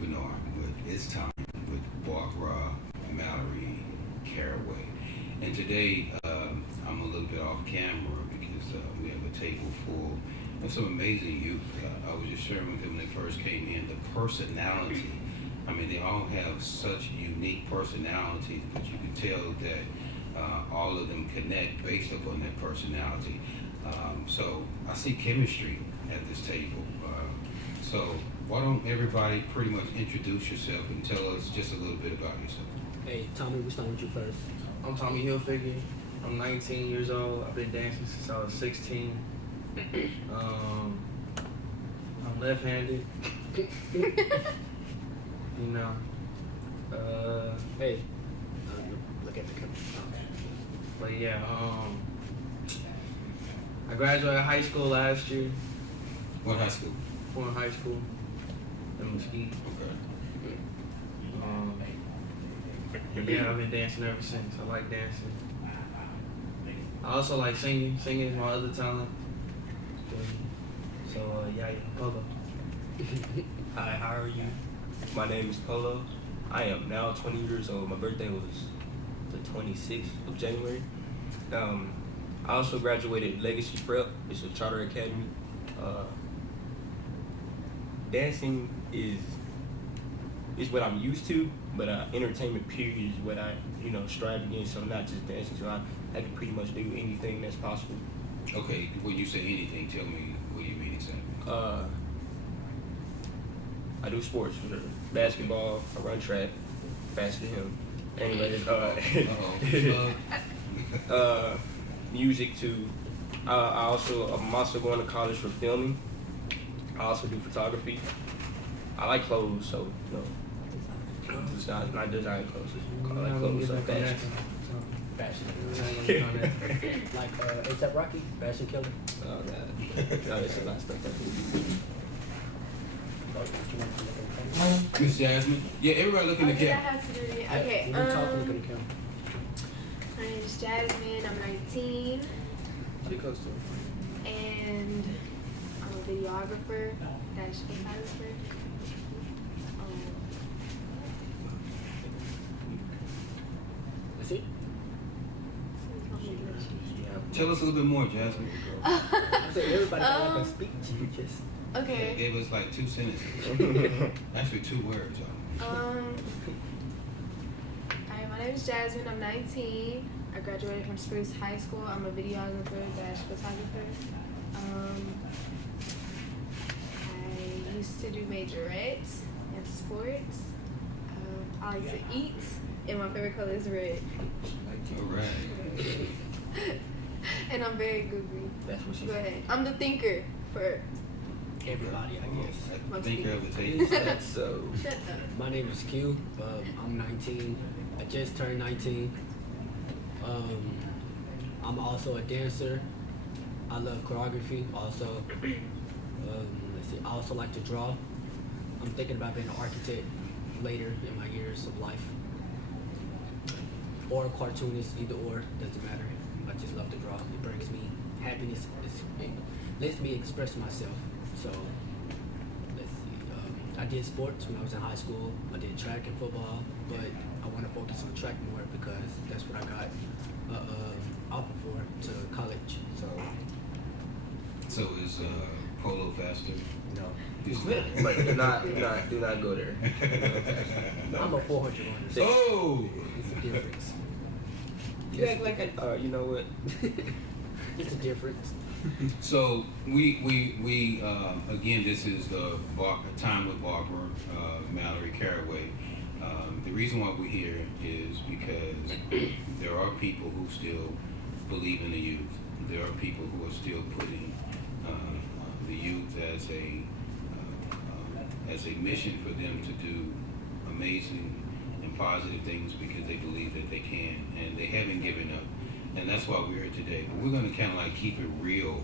Bernard, with It's Time with Barbara Mallory Caraway. And today I'm a little bit off camera because we have a table full of some amazing youth. I was just sharing with them when they first came in, the personality. I mean, they all have such unique personalities, but you can tell that all of them connect based upon that personality. So I see chemistry at this table. So why don't everybody pretty much introduce yourself and tell us just a little bit about yourself? Hey, Tommy, we start with you first. I'm Tommy Hilfiger. I'm 19 years old. I've been dancing since I was 16. I'm left-handed. You know. Hey, look at the camera. But yeah, I graduated high school last year. What high school? Fort High School in Mesquite. Okay. Yeah, I've been dancing ever since. I like dancing. I also like singing. Singing is my other talent. So, yeah, Polo. Hi, how are you? My name is Polo. I am now 20 years old. My birthday was the 26th of January. I also graduated Legacy Prep. It's a charter academy. Dancing is what I'm used to, but entertainment period is what I strive against. So not just dancing. So I can pretty much do anything that's possible. Okay, when you say anything, tell me what you mean exactly. I do sports, basketball, I run track, faster than him. Anyways, music too. I'm also going to college for filming. I also do photography. I like clothes, so not design clothes. I like clothes, so fashion. Fashion. Like A$AP Rocky, Fashion Killer. Oh god, no, there's a lot of stuff that we do. Miss Jasmine? Yeah, everybody look in the I camera. have to do it. Okay, You can talk, look at the camera. my name is Jasmine, I'm 19, Pretty close to it. and I'm a videographer, dash photographer. That's it? Tell us a little bit more, Jasmine. I said everybody got like a speech. You just Okay. It was like 2 sentences. Actually, 2 words. Alright, my name is Jasmine, I'm 19. I graduated from Spruce High School. I'm a videographer dash photographer. I used to do majorettes and sports. I like to eat, and my favorite color is red. All right. And I'm very goofy. That's what she Go said. ahead. I'm the thinker for everybody, I guess. I think of the table. That's so. shut up. My name is Q. I'm 19. I just turned 19. I'm also a dancer. I love choreography. Also, let's see. I also like to draw. I'm thinking about being an architect later in my years of life, or a cartoonist. Either or, doesn't matter. I just love to draw. It brings me happiness. It lets me express myself. So let's see. I did sports when I was in high school. I did track and football, but I want to focus on track more because that's what I got offer for to college. So is Polo faster? No. He's But do not go there. I'm a 400 runner. Oh! It's a difference. You act like you know what? It's a difference. So we again, this is Time with Barbara Mallory Caraway. The reason why we're here is because there are people who still believe in the youth. There are people who are still putting the youth as a mission for them to do amazing and positive things because they believe that they can, and they haven't given up. And that's why we're here today. But we're going to kind of like keep it real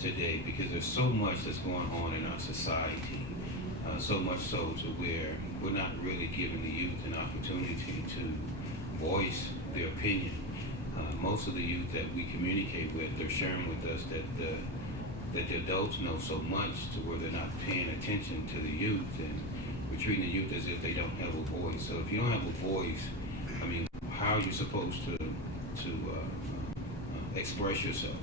today because there's so much that's going on in our society, so much so to where we're not really giving the youth an opportunity to voice their opinion. Most of the youth that we communicate with, they're sharing with us that the adults know so much to where they're not paying attention to the youth, and we're treating the youth as if they don't have a voice. So if you don't have a voice, I mean, how are you supposed to express yourself?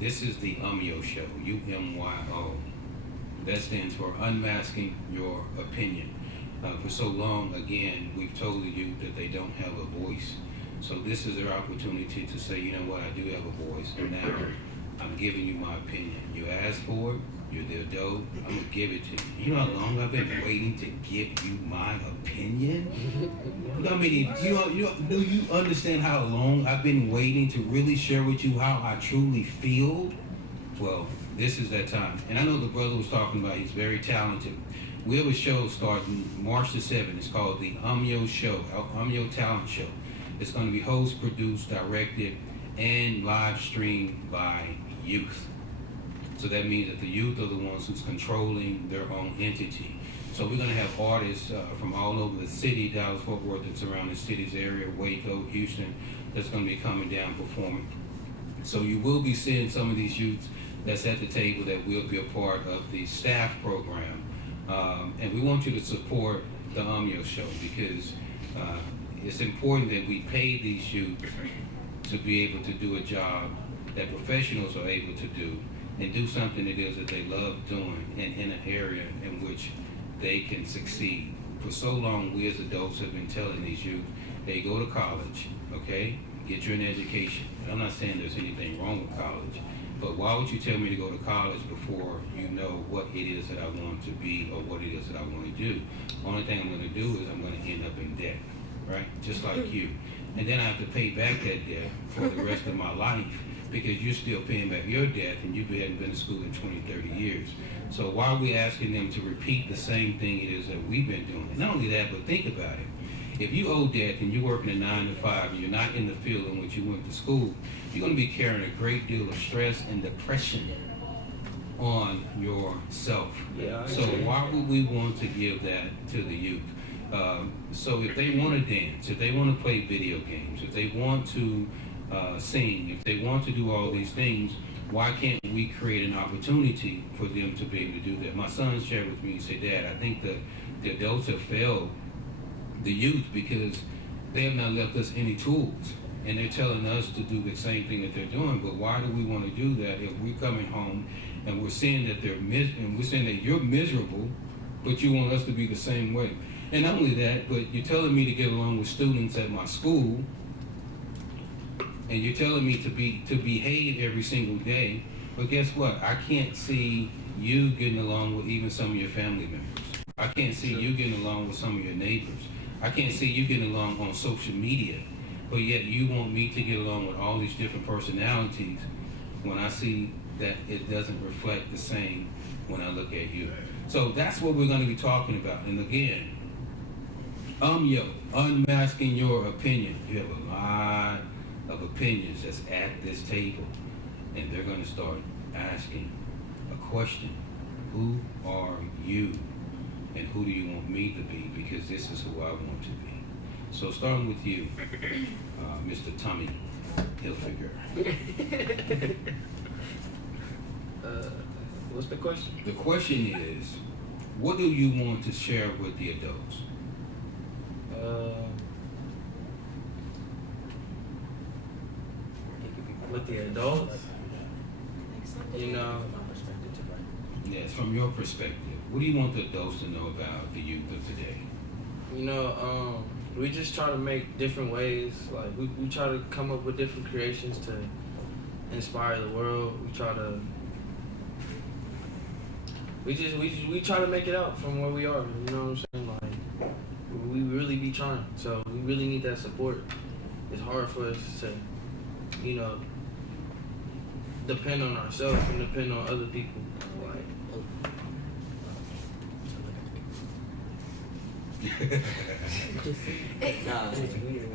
This is the UMYO show, UMYO. That stands for Unmasking Your Opinion. For so long, again, we've told the youth that they don't have a voice. So this is their opportunity to say, you know what, I do have a voice, and now I'm giving you my opinion. You asked for it, you're the adult, I'm gonna give it to you. You know how long I've been waiting to give you my opinion? I mean, do you understand how long I've been waiting to really share with you how I truly feel? Well, this is that time. And I know the brother was talking about, he's very talented. We have a show starting March the 7th. It's called the UMYO Show, UMYO Talent Show. It's going to be hosted, produced, directed, and live streamed by youth. So that means that the youth are the ones who's controlling their own entity. So we're going to have artists from all over the city, Dallas, Fort Worth, and surrounding cities area, Waco, Houston, that's going to be coming down performing. So you will be seeing some of these youths that's at the table that will be a part of the staff program. And we want you to support the UMYO show because it's important that we pay these youth to be able to do a job that professionals are able to do and do something it is that they love doing and in an area in which they can succeed. For so long, we as adults have been telling these youth, hey, go to college, okay? Get you an education. And I'm not saying there's anything wrong with college, but why would you tell me to go to college before you know what it is that I want to be or what it is that I want to do? Only thing I'm going to do is I'm going to end up in debt, right? Just like you. And then I have to pay back that debt for the rest of my life because you're still paying back your debt and you haven't been to school in 20, 30 years. So why are we asking them to repeat the same thing it is that we've been doing? And not only that, but think about it. If you owe debt and you're working a 9 to 5 and you're not in the field in which you went to school, you're going to be carrying a great deal of stress and depression on yourself. Yeah, so why would we want to give that to the youth? So if they want to dance, if they want to play video games, if they want to sing, if they want to do all these things, why can't we create an opportunity for them to be able to do that? My son shared with me, he said, Dad, I think that the adults have failed the youth because they have not left us any tools. And they're telling us to do the same thing that they're doing, but why do we want to do that if we're coming home and we're seeing that and we're saying that you're miserable, but you want us to be the same way? And not only that, but you're telling me to get along with students at my school, and you're telling me to behave every single day, but guess what? I can't see you getting along with even some of your family members. I can't see you getting along with some of your neighbors. I can't see you getting along on social media, but yet you want me to get along with all these different personalities when I see that it doesn't reflect the same when I look at you. So that's what we're going to be talking about. And again, unmasking your opinion. You have a lot of opinions that's at this table, and they're going to start asking a question. Who are you? And who do you want me to be? Because this is who I want to be. So starting with you, Mr. Tommy Hilfiger. What's the question? The question is, what do you want to share with the adults? With the adults, you know, Yes, from your perspective, what do you want the adults to know about the youth of today? you know, we just try to make different ways. Like we try to come up with different creations to inspire the world. We try to. We try to make it out from where we are. You know what I'm saying? Like we really be trying. So we really need that support. It's hard for us to, you know, depend on ourselves and depend on other people. Like. I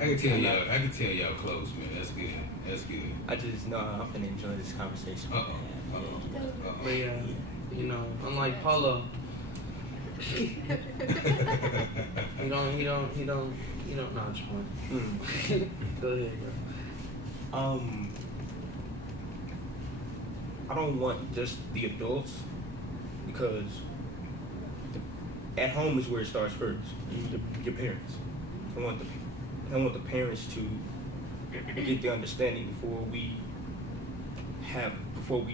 can tell y'all close, man. That's good. That's good. I just know I'm gonna enjoy this conversation. But yeah, you know, unlike Polo, he don't. Nah, just one. Go ahead, bro. I don't want just the adults because at home is where it starts first. Your parents. I want the parents to get the understanding before we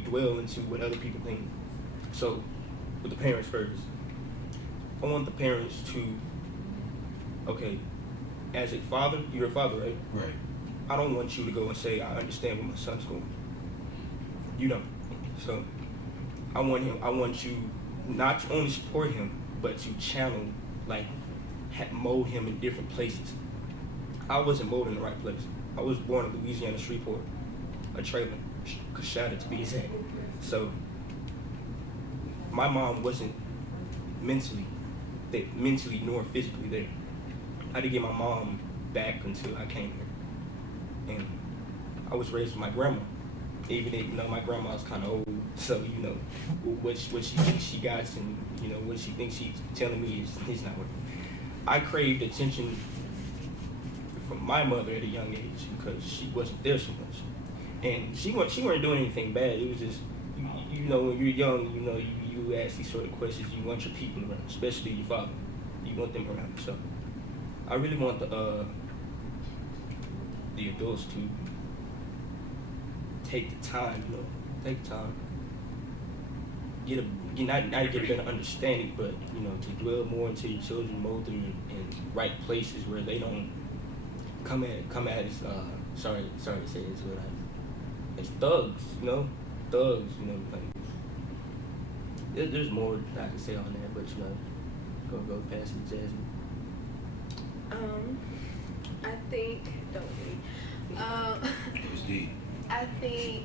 dwell into what other people think. So, with the parents first, I want the parents to, okay, as a father, you're a father, right? Right. I don't want you to go and say, I understand where my son's going. You don't. So, I want you not to only support him, but to channel, like, mold him in different places. I wasn't molded in the right place. I was born in Louisiana, Shreveport, a trailer, Coshada to be exact. So, my mom wasn't mentally nor physically there. I didn't get my mom back until I came here. And I was raised with my grandma. Even if, my grandma's kind of old, so, what she thinks she got and, what she thinks she's telling me is not working. I craved attention from my mother at a young age because she wasn't there so much. And she weren't doing anything bad. It was just, when you're young, you ask these sort of questions. You want your people around, especially your father. You want them around. So I really want the adults to take the time, not get a better understanding, but to dwell more into your children, mold them in right places where they don't come at us. Sorry to say this, but as thugs, like there's more I can say on that, but go past it, Jasmine. I think don't worry. It was deep. I think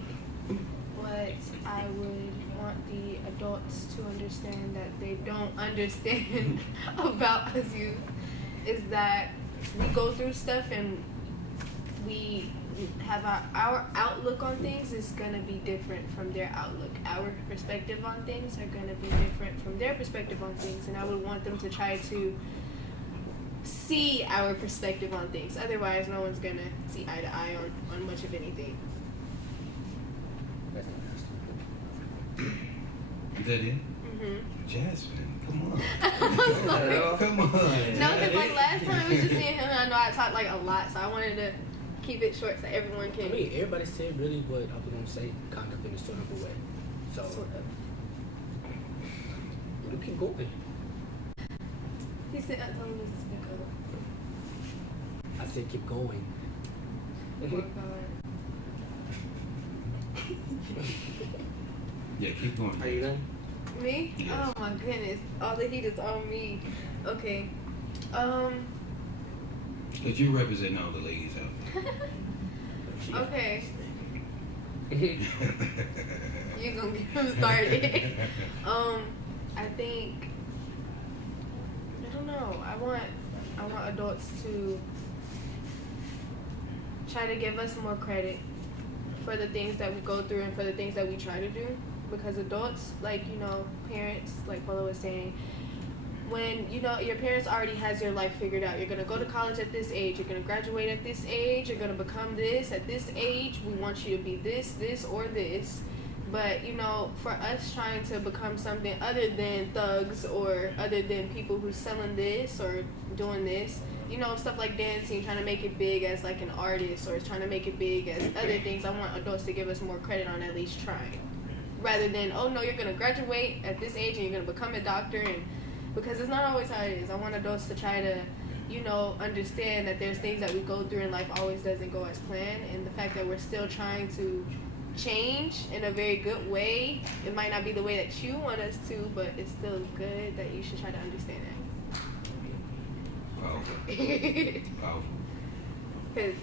what I would want the adults to understand that they don't understand about us youth is that we go through stuff and we have our outlook on things is going to be different from their outlook. Our perspective on things are going to be different from their perspective on things, and I would want them to try to see our perspective on things. Otherwise, no one's going to see eye to eye on much of anything. Is that it? Mm-hmm. Jasmine, come on. I'm sorry. Come on. No, because last time it was just me and him, and I know I talked a lot, so I wanted to keep it short so everyone can. I mean, everybody said really what I was gonna say, kind of in a sort of a way. So Sort of. you keep going. He said, I told him this is because. I said keep going. Oh my God. Yeah, keep going. Are you done? Me? Yes. Oh my goodness. All the heat is on me. Okay. Because you represent all the ladies out there. Okay. You're gonna get him started. I think I don't know. I want adults to try to give us more credit for the things that we go through and for the things that we try to do. Because adults, parents, like Polo was saying, when, your parents already has your life figured out. You're going to go to college at this age. You're going to graduate at this age. You're going to become this at this age. We want you to be this, or this. But, for us trying to become something other than thugs or other than people who's selling this or doing this, stuff like dancing, trying to make it big as like an artist or trying to make it big as other things, I want adults to give us more credit on at least trying. Rather than, oh no, you're going to graduate at this age and you're going to become a doctor, and because it's not always how it is. I want adults to try to, understand that there's things that we go through and life always doesn't go as planned, and the fact that we're still trying to change in a very good way. It might not be the way that you want us to, but it's still good that you should try to understand that. Powerful. Powerful. Because,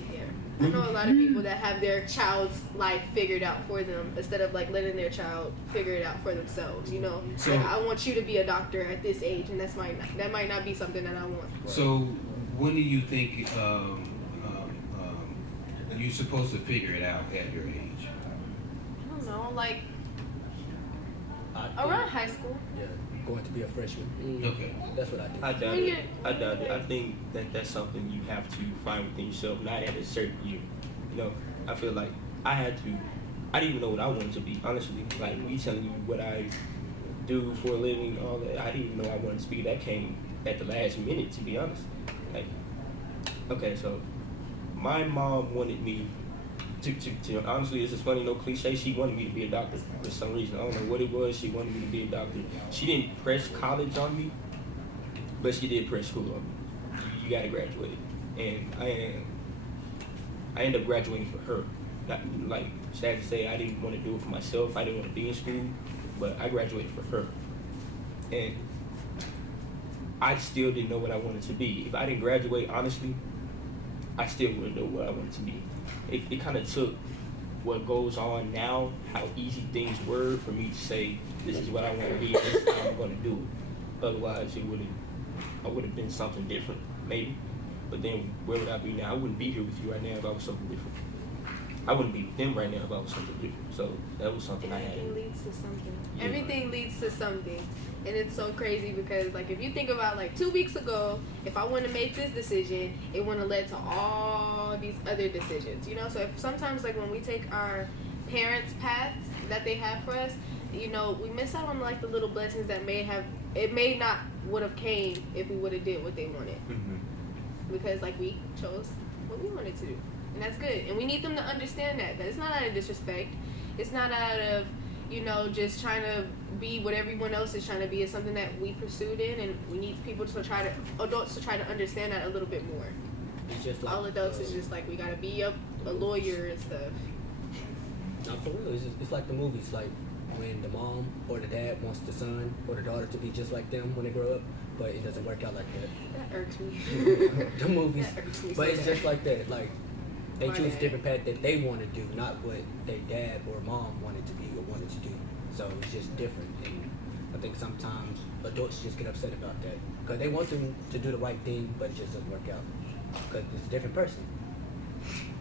I know a lot of people that have their child's life figured out for them instead of like letting their child figure it out for themselves. So, like, I want you to be a doctor at this age, and that might not be something that I want. So when do you think you're supposed to figure it out at your age? I don't know, like I think, around high school. Yeah, going to be a freshman. Okay. That's what I do. I doubt it. I think that's something you have to find within yourself, not at a certain year. I feel like I didn't even know what I wanted to be, honestly. Like, me telling you what I do for a living, all that. I didn't even know I wanted to be. That came at the last minute, to be honest. Like, okay, so my mom wanted me to honestly, this is funny, no cliche. She wanted me to be a doctor for some reason. I don't know what it was. She wanted me to be a doctor. She didn't press college on me, but she did press school on me. You got to graduate, and I ended up graduating for her. Not, like, sad to say, I didn't want to do it for myself. I didn't want to be in school, but I graduated for her. And I still didn't know what I wanted to be. If I didn't graduate, honestly, I still wouldn't know what I wanted to be. It kind of took what goes on now, how easy things were, for me to say, this is what I want to be, this is how I'm going to do it. Otherwise, I would have been something different, maybe. But then, where would I be now? I wouldn't be here with you right now if I was something different. I wouldn't be with them right now if I was something different. So that was something I had. Everything leads to something. Yeah. Everything leads to something. And it's so crazy because, like, if you think about, like, 2 weeks ago, if I wouldn't have made this decision, it wouldn't have led to all these other decisions, you know? So if sometimes, like, when we take our parents' paths that they have for us, you know, we miss out on, like, the little blessings that may not would have came if we would have did what they wanted. Mm-hmm. Because, like, we chose what we wanted to do. And that's good. And we need them to understand that it's not out of disrespect. It's not out of, you know, just trying to be what everyone else is trying to be. It's something that we pursued in, and we need adults to try to understand that a little bit more. It's just like, All adults is just like, we gotta be a lawyer and stuff. Not for real. It's like the movies, like when the mom or the dad wants the son or the daughter to be just like them when they grow up, but it doesn't work out like that. That irks me. The movies, That irks me but so it's bad. just like that. Like they My choose a dad. different path that they want to do, not what their dad or mom wanted to be or wanted to do. So it's just different, and I think sometimes adults just get upset about that because they want them to do the right thing, but it just doesn't work out because it's a different person.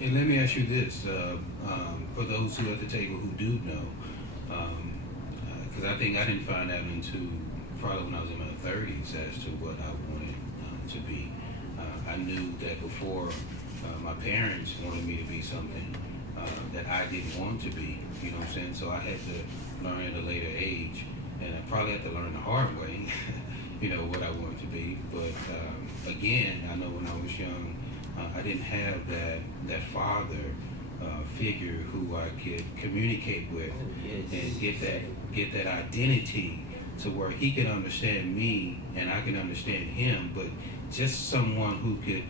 And let me ask you this, for those who at the table who do know, because I think I didn't find out until probably when I was in my 30s as to what I wanted to be. I knew that before my parents wanted me to be something that I didn't want to be, you know what I'm saying? So I had to learn at a later age, and I probably had to learn the hard way, you know, what I wanted to be. But again, I know when I was young, I didn't have that father figure who I could communicate with and get that identity to where he could understand me and I can understand him, but just someone who could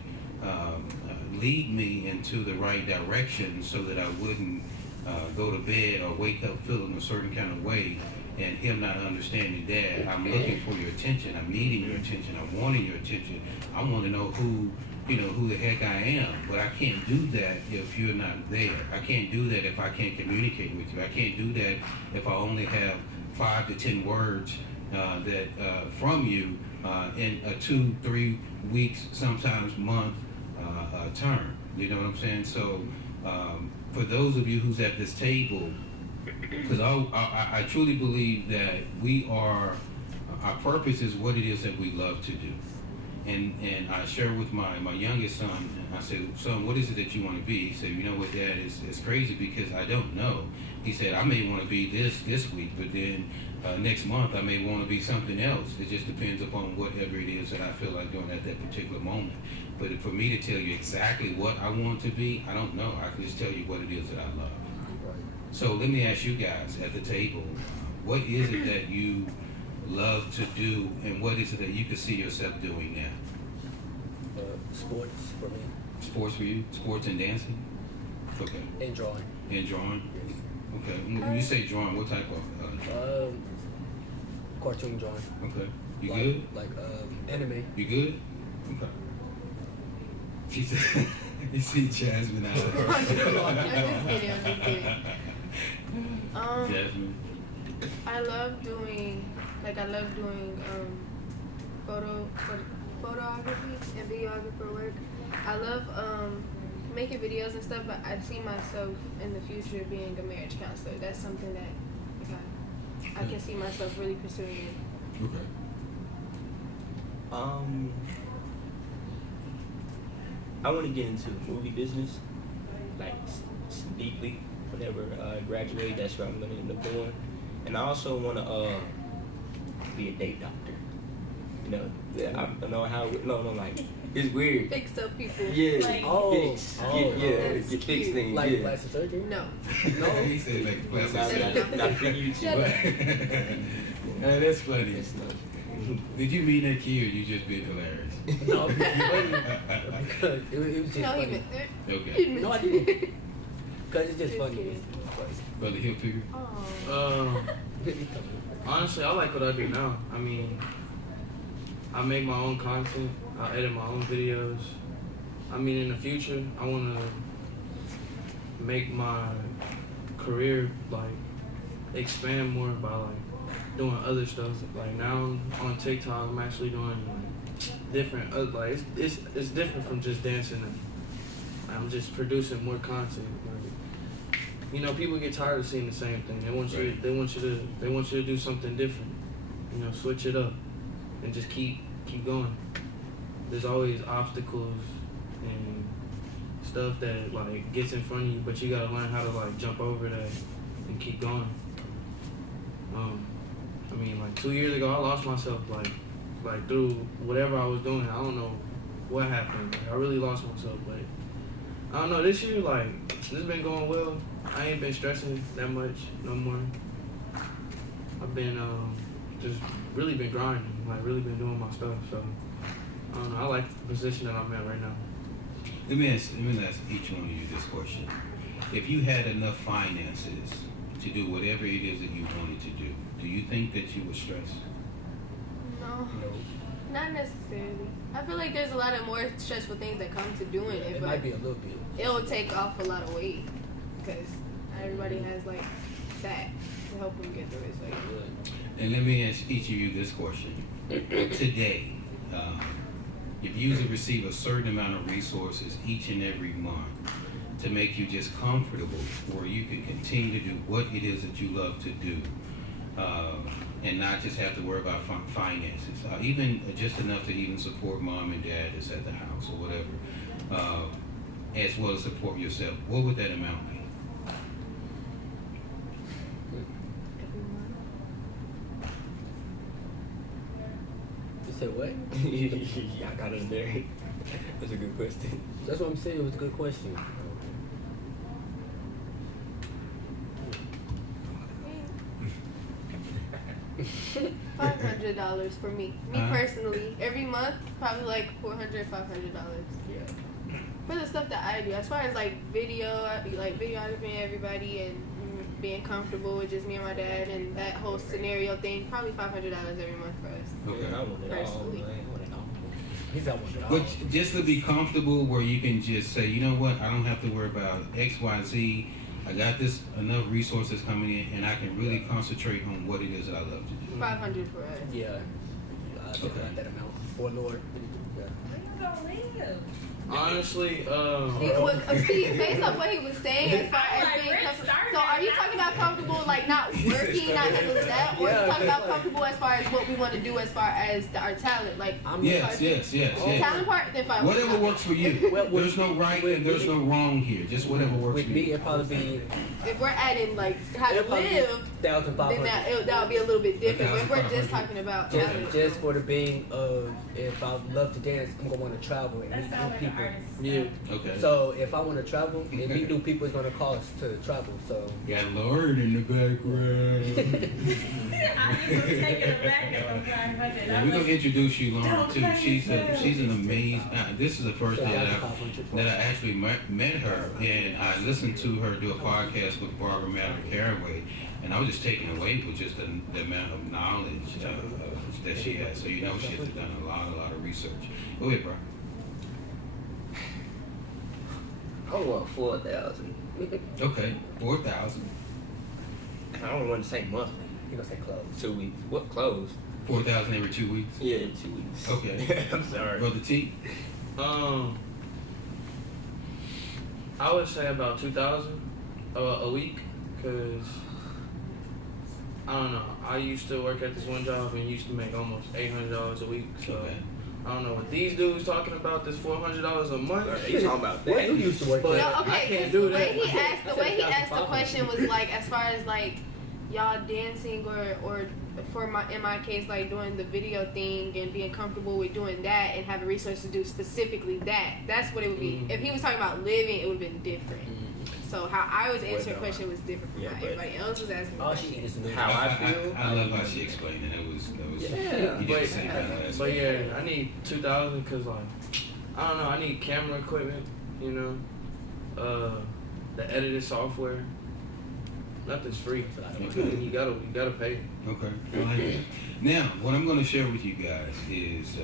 lead me into the right direction so that I wouldn't go to bed or wake up feeling a certain kind of way and him not understanding, Dad, I'm looking for your attention, I'm needing your attention, I'm wanting your attention, I want to know who the heck I am, but I can't do that if you're not there. I can't do that if I can't communicate with you. I can't do that if I only have 5 to 10 words from you in a 2-3 weeks, sometimes month term. You know what I'm saying? So for those of you who's at this table, because I truly believe that our purpose is what it is that we love to do. And I share with my youngest son, and I said, son, what is it that you want to be? He said, you know what, Dad, it's crazy because I don't know. He said, I may want to be this week, but then next month I may want to be something else. It just depends upon whatever it is that I feel like doing at that particular moment. But for me to tell you exactly what I want to be, I don't know. I can just tell you what it is that I love. Right. So let me ask you guys at the table, what is it that you love to do, and what is it that you could see yourself doing now? Sports for me. Sports for you? Sports and dancing? Okay. And drawing. And drawing? Yes. Okay. When you say drawing, what type of? Cartoon drawing. Okay. You like, good? Like anime. You good? Okay. She said, you see Jasmine out there. I'm just kidding. Jasmine. I love doing photography and videographer work. I love making videos and stuff, but I see myself in the future being a marriage counselor. That's something that I can see myself really pursuing. Okay. I want to get into the movie business, like deeply. Whenever I graduate, that's what I'm going to end up doing. And I also want to be a date doctor. You know, yeah, I don't know how. No, like it's weird. Fix up people. Yeah, Like- fix. Oh, Get, yeah, that's get fix cute. things. Like yeah. plastic surgery? No. No. He said like plastic Not- surgery. not for you two. Shut up. That's funny. It's not. Did you mean that kid or you just being hilarious? No, because it was just No, he funny. meant it. Okay. He meant No, I it. didn't. Because it's just Just funny. kidding. Brother Hill figure? Aw. Honestly, I like what I do now. I mean, I make my own content. I edit my own videos. I mean, in the future, I want to make my career like expand more by like doing other stuff. Like now on TikTok, I'm actually doing like different. Like it's different from just dancing. I'm just producing more content. Like, you know, people get tired of seeing the same thing. They want you. Right. They want you to do something different. You know, switch it up, and just keep going. There's always obstacles and stuff that like gets in front of you, but you gotta learn how to like jump over that and keep going. I mean, like 2 years ago, I lost myself like through whatever I was doing. I don't know what happened. Like, I really lost myself, but I don't know. This year, like this been going well. I ain't been stressing that much no more. I've been just really been grinding, like really been doing my stuff. So I don't know. I like the position that I'm at right now. Let me ask each one of you this question. If you had enough finances to do whatever it is that you wanted to do you think that you would stress? No. Not necessarily. I feel like there's a lot of more stressful things that come to doing it, It but might be a little bit. it'll take off a lot of weight because everybody has like that to help them get through it. So, yeah. And let me ask each of you this question. Today, if you was to receive a certain amount of resources each and every month to make you just comfortable where you can continue to do what it is that you love to do, and not just have to worry about finances, even just enough to even support mom and dad that's at the house or whatever, as well as support yourself, what would that amount be? Every month. You said what? Yeah, I got it there. That's a good question. That's what I'm saying. It was a good question. $500 for me. Me personally, every month, probably like $400, $500. Yeah. For the stuff that I do, as far as like videography everybody and being comfortable with just me and my dad and that whole scenario thing, probably $500 every month for us. Okay. I want it all, Personally. man. I want it all. He's that one. But just to be comfortable where you can just say, you know what, I don't have to worry about X, Y, Z. I got this enough resources coming in and I can really concentrate on what it is that I love to do. 500 for us. Yeah. I think Okay. about that amount. For Lord. Yeah. Where you gonna live? Honestly, See, based on what he was saying, as far as Like, being Rick comfortable. started So, are you it. talking about comfortable, like not working, not handling that, or are you talking about comfortable as far as what we want to do, as far as our talent, like Yes. talent part? Then 500. Whatever works for you. Well, There's no right and there's no wrong here. Just whatever works With for me, you. it'd probably be If we're adding like how to live, then 1,500. that would be a little bit different. But if we're just talking about talent, Just for the being of, if I love to dance, I'm gonna want to travel and That meet sounds new like people. an artist. yeah. Okay. So if I want to travel and meet new people, it's gonna cost to travel. So Got Lauren in the background. I just was taking it back at the 500. Yeah, we're gonna introduce you, Lauren, Don't too. play She's yourself. an amazing. This is the first time that 500. I actually met her, and I listened to her do a podcast with Mallory Caraway, and I was just taken away with just the amount of knowledge that she has. So you know she has done a lot of research. Go ahead, bro. I want 4,000. Okay, 4,000. I don't want to say monthly. You gonna say clothes? 2 weeks. What clothes? 4,000 every 2 weeks. Yeah, 2 weeks. Okay. I'm sorry. Brother T. I would say about 2,000 a week, cause I don't know. I used to work at this one job and used to make almost $800 a week. So Okay. I don't know what these dudes talking about. This $400 a month. You talking about Where that? you used to work But at? no, I okay. can't 'Cause do the that. way he asked, I the said way he asked the 1,500. question was like, as far as like y'all dancing or in my case, like doing the video thing and being comfortable with doing that and having resources to do specifically that. That's what it would be. If he was talking about living, it would have been different. So how I was answering the question was different from how everybody else was asking. All she needs is to How I feel. I love how she explained it. That was Yeah, you did the same thing last but week. yeah, I need 2,000 because like I don't know, I need camera equipment, you know, the editing software. Nothing's free. Okay. You gotta pay. Okay. I like that. Now, what I'm going to share with you guys is,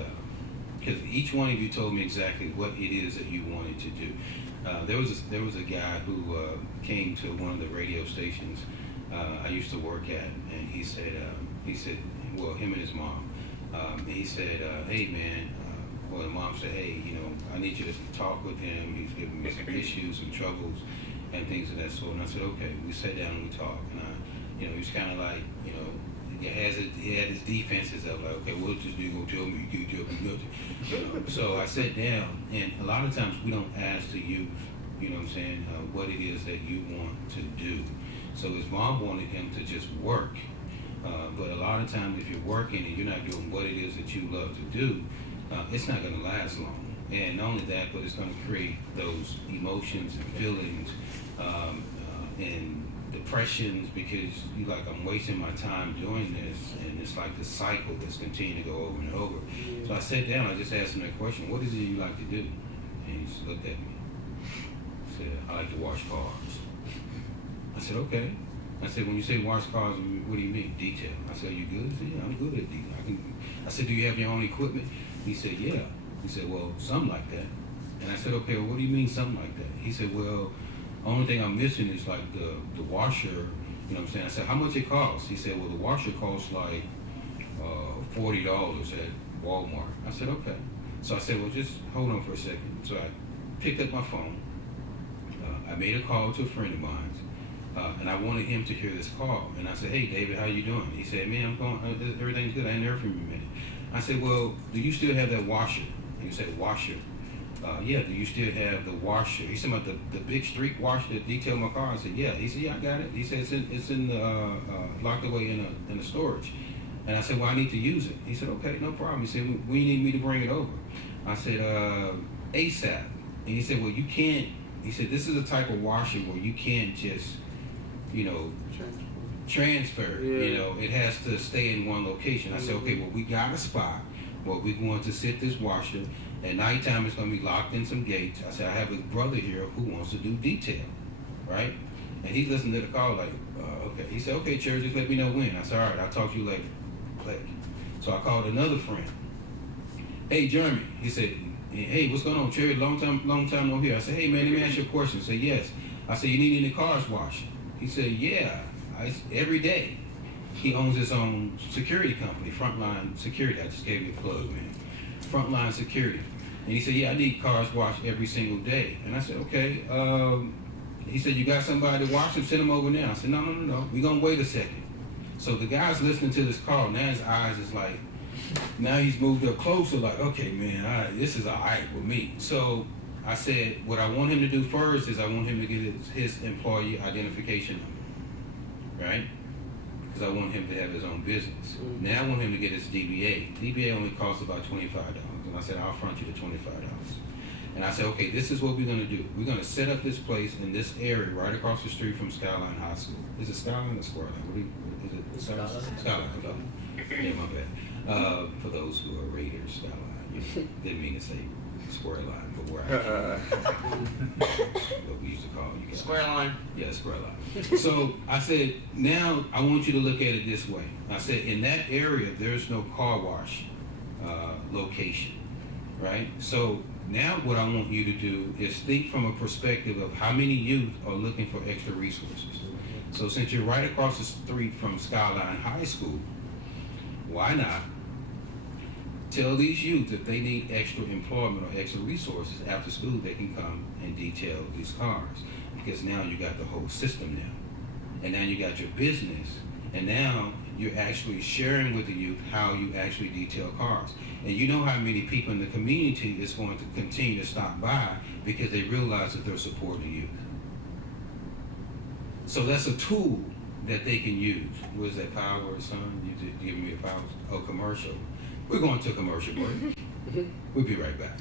because each one of you told me exactly what it is that you wanted to do. There was a guy who came to one of the radio stations I used to work at, and he said, well, him and his mom, and he said, hey man, well, the mom said, hey, you know, I need you to talk with him. He's giving me some issues, some troubles, and things of that sort. And I said, okay. We sat down and we talked, and he was kind of like, you know, he had his defenses of like, okay, what you gonna tell me? You can't tell me nothing. You know? So I sat down, and a lot of times we don't ask the youth, you know what I'm saying, what it is that you want to do. So his mom wanted him to just work, but a lot of times if you're working and you're not doing what it is that you love to do, it's not going to last long. And not only that, but it's going to create those emotions and feelings and depressions because you're like, I'm wasting my time doing this, and it's like the cycle that's continuing to go over and over. So I sat down, I just asked him that question, what is it you like to do? And he just looked at me. He said, I like to wash cars. I said, okay. I said, when you say wash cars, what do you mean? Detail. I said, are you good? He said, yeah, I'm good at detail. I said, do you have your own equipment? He said, yeah. He said, well, something like that. And I said, okay, well, what do you mean something like that? He said, well, only thing I'm missing is like the washer, you know what I'm saying? I said, how much it costs? He said, well, the washer costs like $40 at Walmart. I said, okay. So I said, well, just hold on for a second. So I picked up my phone. I made a call to a friend of mine, and I wanted him to hear this call. And I said, hey, David, how you doing? He said, man, I'm going, everything's good. I ain't heard from you in a minute. I said, well, do you still have that washer? And he said, washer. Yeah, do you still have the washer? He said, about the big street washer that detailed my car. I said, yeah. He said, yeah, I got it. He said, it's in the, locked away in the storage. And I said, well, I need to use it. He said, okay, no problem. He said, when you need me to bring it over? I said, ASAP. And he said, well, you can't. He said, this is a type of washer where you can't just, you know, transfer. Yeah. You know, it has to stay in one location. I said, okay, well, we got a spot where we're going to sit this washer. At nighttime, it's going to be locked in some gates. I said, I have a brother here who wants to do detail, right? And he's listening to the call like, okay. He said, okay, Cherry, just let me know when. I said, all right, I'll talk to you later. Click. So I called another friend. Hey, Jeremy. He said, hey, what's going on, Cherry? Long time no here. I said, hey, man, let me ask you a question. He said, yes. I said, you need any cars washed? He said, yeah, every day. He owns his own security company, Frontline Security. I just gave you a plug, man. Frontline Security. And he said, yeah, I need cars washed every single day. And I said, okay. He said, you got somebody to wash them? Send them over now. I said, no. We're going to wait a second. So the guy's listening to this call. Now his eyes is like, now he's moved up closer, like, okay, man, all right, this is all right with me. So I said, what I want him to do first is I want him to get his employee identification number, right? Because I want him to have his own business. Mm-hmm. Now I want him to get his DBA. DBA only costs about $25. And I said, I'll front you the $25. And I said, okay, this is what we're going to do. We're going to set up this place in this area right across the street from Skyline High School. Is it Skyline or Squareline? Is it Skyline? Skyline. Okay. Yeah, my bad. For those who are Raiders, Skyline. Didn't mean to say Square Line, but where I what we used to call you guys. Square line. Yeah, square line. So I said, now I want you to look at it this way. I said, in that area, there's no car wash location, right? So now what I want you to do is think from a perspective of how many youth are looking for extra resources. So since you're right across the street from Skyline High School, why not tell these youth if they need extra employment or extra resources after school, they can come and detail these cars. Because now you got the whole system now. And now you got your business. And now you're actually sharing with the youth how you actually detail cars. And you know how many people in the community is going to continue to stop by because they realize that they're supporting youth. So that's a tool that they can use. Was that Power, son? You did give me a Power? Oh, commercial. We're going to a commercial break. We'll be right back.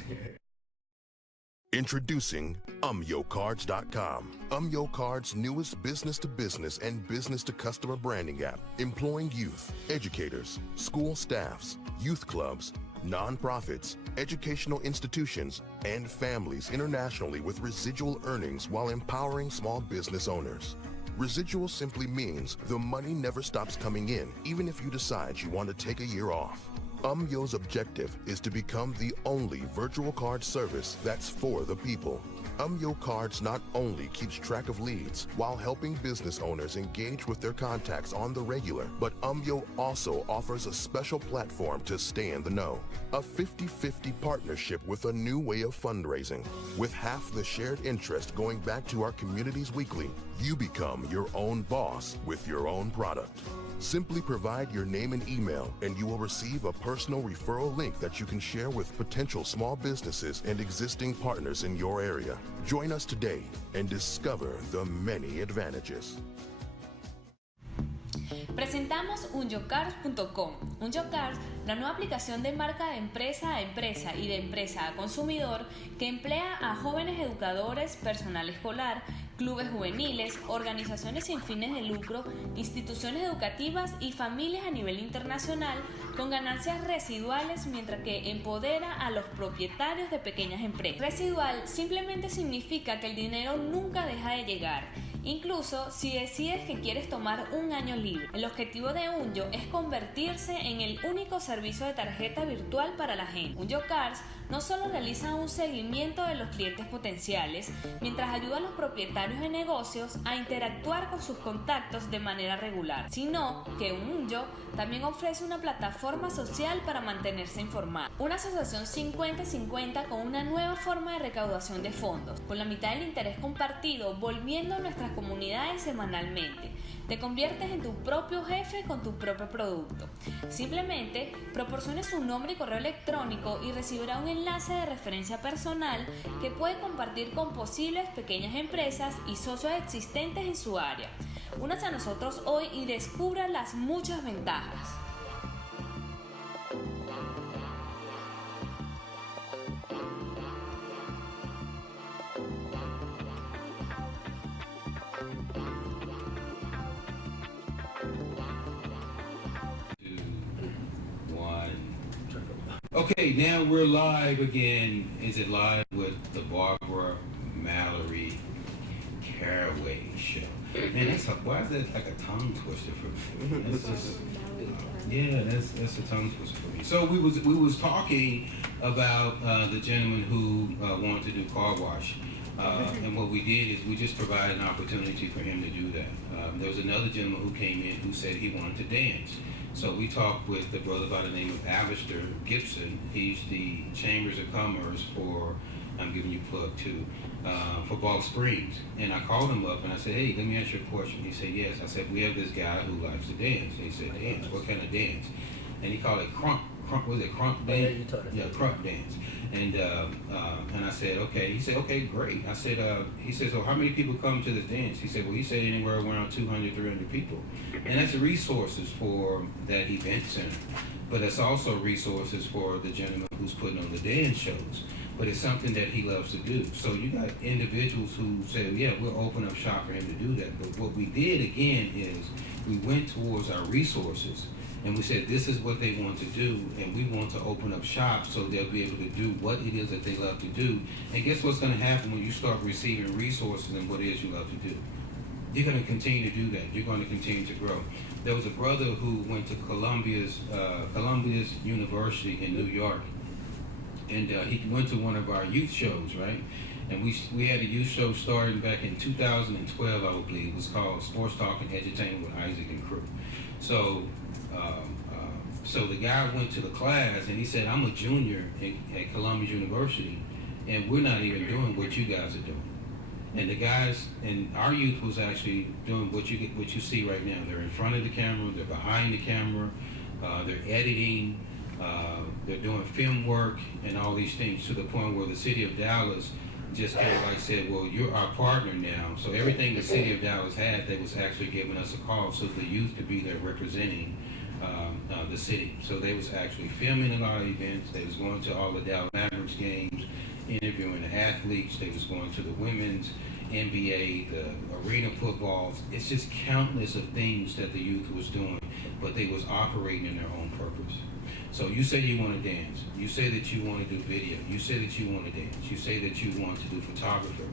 Introducing UmyoCards.com. UmyoCards' newest business-to-business and business-to-customer branding app, employing youth, educators, school staffs, youth clubs, nonprofits, educational institutions, and families internationally with residual earnings while empowering small business owners. Residual simply means the money never stops coming in, even if you decide you want to take a year off. Umyo's objective is to become the only virtual card service that's for the people. Umyo Cards not only keeps track of leads while helping business owners engage with their contacts on the regular, but Umyo also offers a special platform to stay in the know. A 50-50 partnership with a new way of fundraising. With half the shared interest going back to our communities weekly, you become your own boss with your own product. Simply provide your name and email, and you will receive a personal referral link that you can share with potential small businesses and existing partners in your area. Join us today and discover the many advantages. Presentamos unyocars.com. Unyocars, la nueva aplicación de marca de empresa a empresa y de empresa a consumidor que emplea a jóvenes educadores, personal escolar, clubes juveniles, organizaciones sin fines de lucro, instituciones educativas y familias a nivel internacional con ganancias residuales, mientras que empodera a los propietarios de pequeñas empresas. Residual simplemente significa que el dinero nunca deja de llegar, incluso si decides que quieres tomar un año libre. El objetivo de Unyo es convertirse en el único servicio de tarjeta virtual para la gente. Unyo Cards no solo realiza un seguimiento de los clientes potenciales, mientras ayuda a los propietarios de negocios a interactuar con sus contactos de manera regular, sino que Unyo también ofrece una plataforma social para mantenerse informado. Una asociación 50-50 con una nueva forma de recaudación de fondos, con la mitad del interés compartido, volviendo a nuestras comunidades semanalmente. Te conviertes en tu propio jefe con tu propio producto. Simplemente proporcione su nombre y correo electrónico y recibirá un enlace de referencia personal que puede compartir con posibles pequeñas empresas y socios existentes en su área. Únase a nosotros hoy y descubra las muchas ventajas. Okay, now we're live again. Is it live with the Barbara Mallory Caraway show? Man, why is that like a tongue twister for me? That's just, that's a tongue twister for me. So we was talking about the gentleman who wanted to do car wash. And what we did is we just provided an opportunity for him to do that. There was another gentleman who came in who said he wanted to dance. So we talked with the brother by the name of Alistair Gibson. He's the Chambers of Commerce for, I'm giving you a plug too, for Balk Springs. And I called him up and I said, hey, let me ask you a question. He said, yes. I said, we have this guy who likes to dance. And he said, dance? What kind of dance? And he called it crunk, was it crunk dance? Yeah, crunk dance. And I said, okay. He said, okay, great. I said, he said, so how many people come to this dance? He said, well, he said anywhere around 200, 300 people. And that's the resources for that event center. But it's also resources for the gentleman who's putting on the dance shows. But it's something that he loves to do. So you got individuals who say, yeah, we'll open up shop for him to do that. But what we did again is we went towards our resources and we said, this is what they want to do, and we want to open up shop so they'll be able to do what it is that they love to do. And guess what's going to happen when you start receiving resources and what it is you love to do? You're going to continue to do that. You're going to continue to grow. There was a brother who went to Columbia University in New York, and he went to one of our youth shows, right? And we had a youth show starting back in 2012, I would believe. It was called Sports Talk and Entertainment with Isaac and Crew. So the guy went to the class and he said, I'm a junior at Columbia University, and we're not even doing what you guys are doing. And the guys in our youth was actually doing what you see right now. They're in front of the camera, they're behind the camera, they're editing, they're doing film work and all these things, to the point where the city of Dallas just kind of like said, well, you're our partner now. So everything the city of Dallas had, they was actually giving us a call so the youth could be there representing the city. So they was actually filming a lot of events. They was going to all the Dallas Mavericks games, interviewing the athletes. They was going to the women's NBA, the arena footballs. It's just countless of things that the youth was doing, but they was operating in their own purpose. So you say you want to dance. You say that you want to do video. You say that you want to dance. You say that you want to do photographer.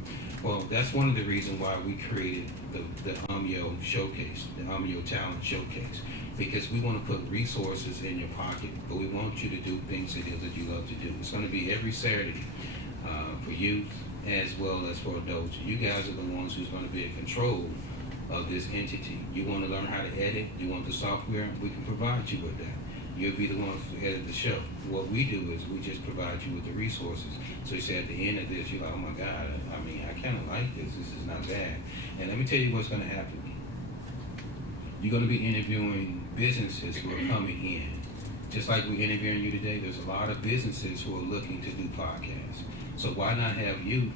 Well, that's one of the reasons why we created the UMYO Showcase, the UMYO Talent Showcase, because we want to put resources in your pocket, but we want you to do things that you love to do. It's going to be every Saturday for youth as well as for adults. You guys are the ones who's going to be in control of this entity. You want to learn how to edit. You want the software. We can provide you with that. You'll be the ones who edit the show. What we do is we just provide you with the resources. So you say at the end of this, you're like, oh my God, I mean, I kind of like this. This is not bad. And let me tell you what's going to happen. You're going to be interviewing businesses who are coming in. Just like we're interviewing you today, there's a lot of businesses who are looking to do podcasts. So why not have youth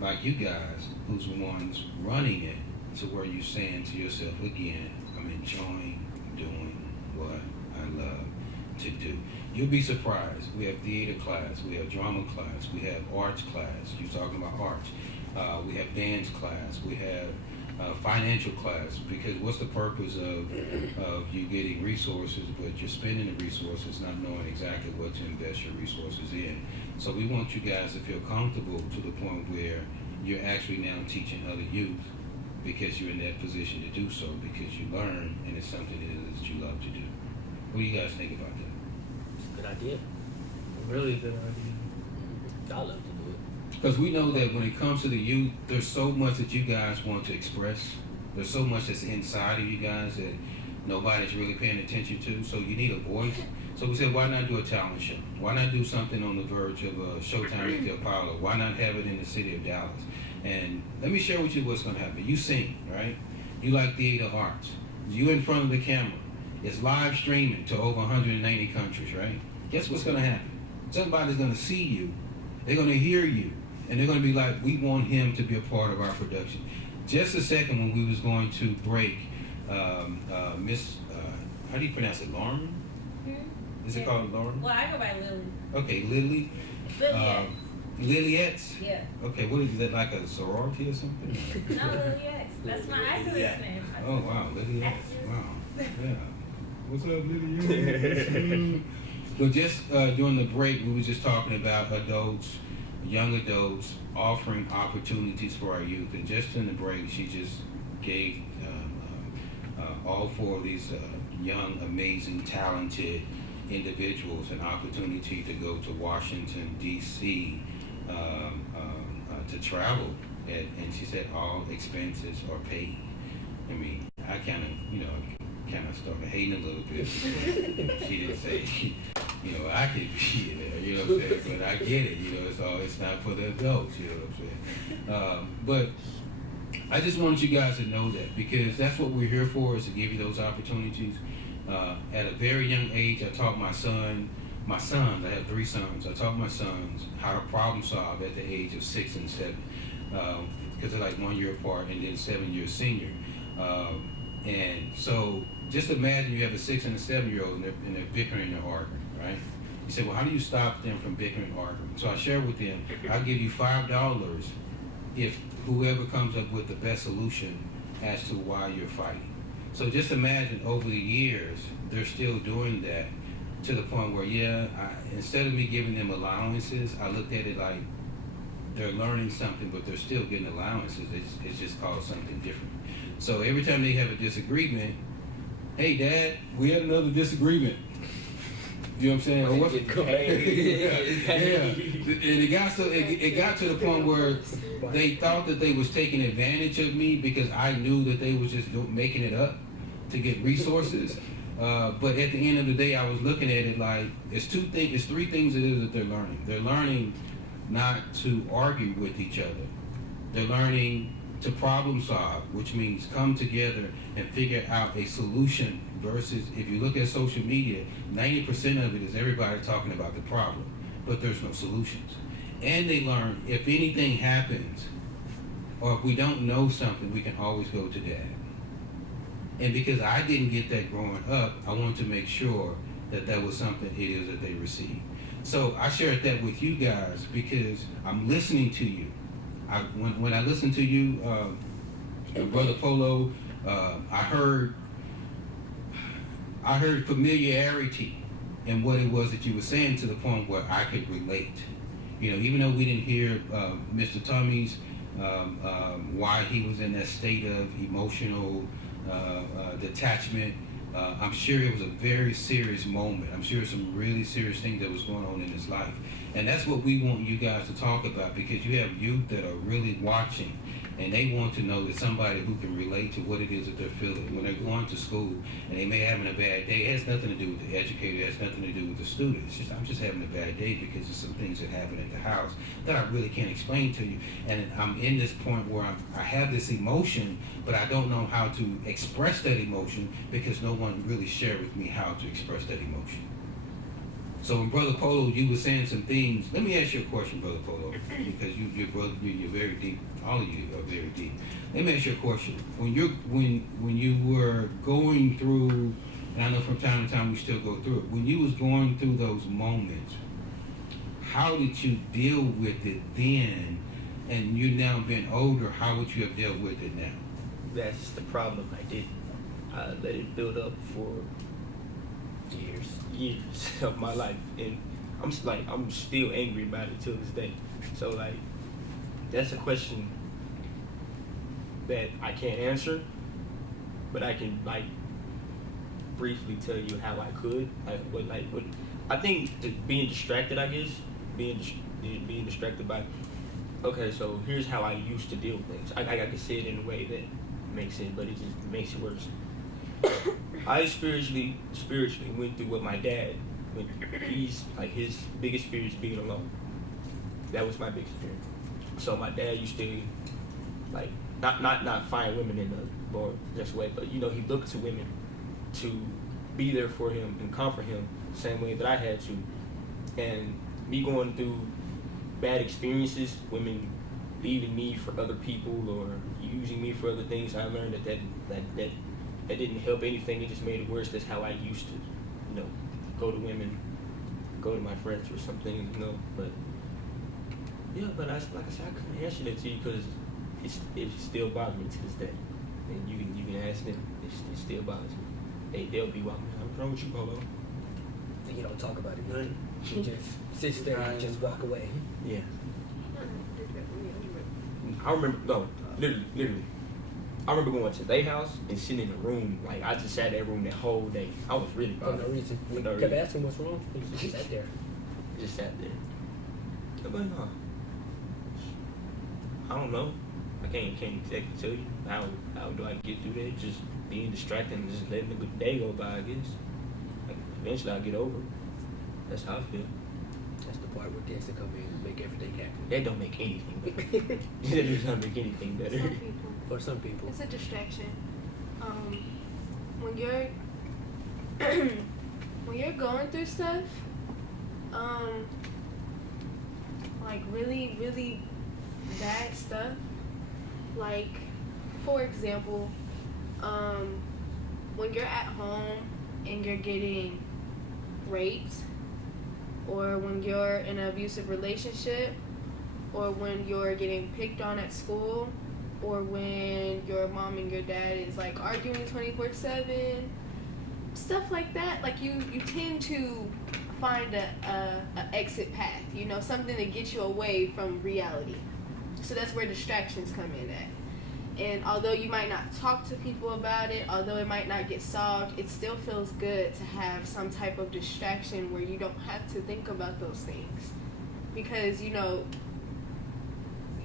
like you guys, who's the ones running it, to where you're saying to yourself, again, I'm enjoying doing what I love to do. You'll be surprised. We have theater class, we have drama class, we have arts class. You're talking about arts. We have dance class, we have financial class, because what's the purpose of you getting resources, but you're spending the resources not knowing exactly what to invest your resources in. So we want you guys to feel comfortable to the point where you're actually now teaching other youth, because you're in that position to do so, because you learn and it's something that you love to do. What do you guys think about that? It's a good idea. Really good idea. I love to do it. Because we know that when it comes to the youth, there's so much that you guys want to express. There's so much that's inside of you guys that nobody's really paying attention to. So you need a voice. So we said, why not do a talent show? Why not do something on the verge of Showtime at the Apollo? Why not have it in the city of Dallas? And let me share with you what's going to happen. You sing, right? You like theater arts. You in front of the camera. It's live streaming to over 190 countries, right? Guess what's going to happen? Somebody's going to see you. They're going to hear you. And they're going to be like, we want him to be a part of our production. Just a second, when we was going to break, Miss, how do you pronounce it, Lauren? Is it called Lauren? Well, I go by Lily. Okay, Lily. Lilliet. Lilliet's? Yeah. Okay, what is that, like a sorority or something? No, Lilliet. That's my activist name. Oh, wow, Lilliet. Wow. Yeah. What's up, Lilliet? But just during the break, we were just talking about adults, young adults, offering opportunities for our youth. And just in the break, she just gave all four of these young, amazing, talented individuals an opportunity to go to Washington, D.C., to travel. And she said all expenses are paid. I mean, I kind of started hating a little bit. She didn't say, I could be there, you know what I'm saying? But I get it, it's not for the adults, you know what I'm saying? But I just wanted you guys to know that, because that's what we're here for, is to give you those opportunities. At a very young age, I taught my sons, I have 3 sons, I taught my sons how to problem solve at the age of 6 and 7, because they're like 1 year apart and then 7 years senior. And so just imagine you have a 6 and a 7-year-old and they're bickering and they're arguing, right? You say, well, how do you stop them from bickering and arguing? So I share with them, I'll give you $5 if whoever comes up with the best solution as to why you're fighting. So just imagine over the years, they're still doing that, to the point where, instead of me giving them allowances, I looked at it like they're learning something, but they're still getting allowances. It's just called something different. So every time they have a disagreement, hey, Dad, we had another disagreement. You know what I'm saying? Or what's And it got to the point where they thought that they was taking advantage of me, because I knew that they was just making it up to get resources. But at the end of the day, I was looking at it like it's 3 things it is that they're learning. They're learning not to argue with each other. They're learning to problem solve, which means come together and figure out a solution, versus if you look at social media, 90% of it is everybody talking about the problem, but there's no solutions. And they learn if anything happens, or if we don't know something, we can always go to dad. And because I didn't get that growing up, I wanted to make sure that that was something it is that they received. So I shared that with you guys because I'm listening to you. When I listen to you, Brother Polo, I heard familiarity in what it was that you were saying, to the point where I could relate. You know, even though we didn't hear Mr. Tommy's why he was in that state of emotional detachment, I'm sure it was a very serious moment. I'm sure some really serious things that was going on in his life. And that's what we want you guys to talk about, because you have youth that are really watching, and they want to know that somebody who can relate to what it is that they're feeling when they're going to school, and they may be having a bad day. It has nothing to do with the educator. It has nothing to do with the student. It's just, I'm just having a bad day because of some things that happen at the house that I really can't explain to you. And I'm in this point where I have this emotion, but I don't know how to express that emotion because no one really shared with me how to express that emotion. So when Brother Polo, you were saying some things. Let me ask you a question, Brother Polo, because you're very deep. All of you are very deep. Let me ask you a question. When you were going through, and I know from time to time we still go through it. When you was going through those moments, how did you deal with it then? And you now being older, how would you have dealt with it now? That's the problem. I didn't. I let it build up for years of my life, and I'm still angry about it till this day. So like, that's a question that I can't answer, but I can like briefly tell you how I could. What I think being distracted, I guess, being distracted by. Okay, so here's how I used to deal with things. I can say it in a way that makes it, but it just makes it worse. I spiritually went through what my dad went through. He's like, his biggest fear is being alone. That was my biggest fear. So my dad used to like not find women in the more just way, but you know, he looked to women to be there for him and comfort him the same way that I had to. And me going through bad experiences, women leaving me for other people or using me for other things, I learned that didn't help anything. It just made it worse. That's how I used to, you know, go to women, go to my friends or something, you know. But yeah, but like I said, I couldn't answer that to you because it still bothers me to this day. And you can ask them, it still bothers me. They'll be walking. What's wrong with you, Polo? And you don't talk about it, man. You just sits there and just walk away. Yeah. I remember, literally. I remember going to their house and sitting in the room, like I just sat in that room that whole day. I was really For bothered. no reason. For We no kept reason. asking what's wrong. He just sat there. Just sat there. But no. I don't know. I can't exactly tell you how do I get through that. Just being distracted and just letting the day go by, I guess. Like, eventually I'll get over it. That's how I feel. That's the part where gets to come in and make everything happen. That don't make anything better. That doesn't make anything better. Some people. For some people. It's a distraction. When you're when you're going through stuff, like really, really bad stuff, like for example, when you're at home and you're getting raped, or when you're in an abusive relationship, or when you're getting picked on at school, or when your mom and your dad is like arguing 24/7, stuff like that. Like you tend to find a exit path, you know, something to get you away from reality. So that's where distractions come in at. And although you might not talk to people about it, although it might not get solved, it still feels good to have some type of distraction where you don't have to think about those things. Because, you know,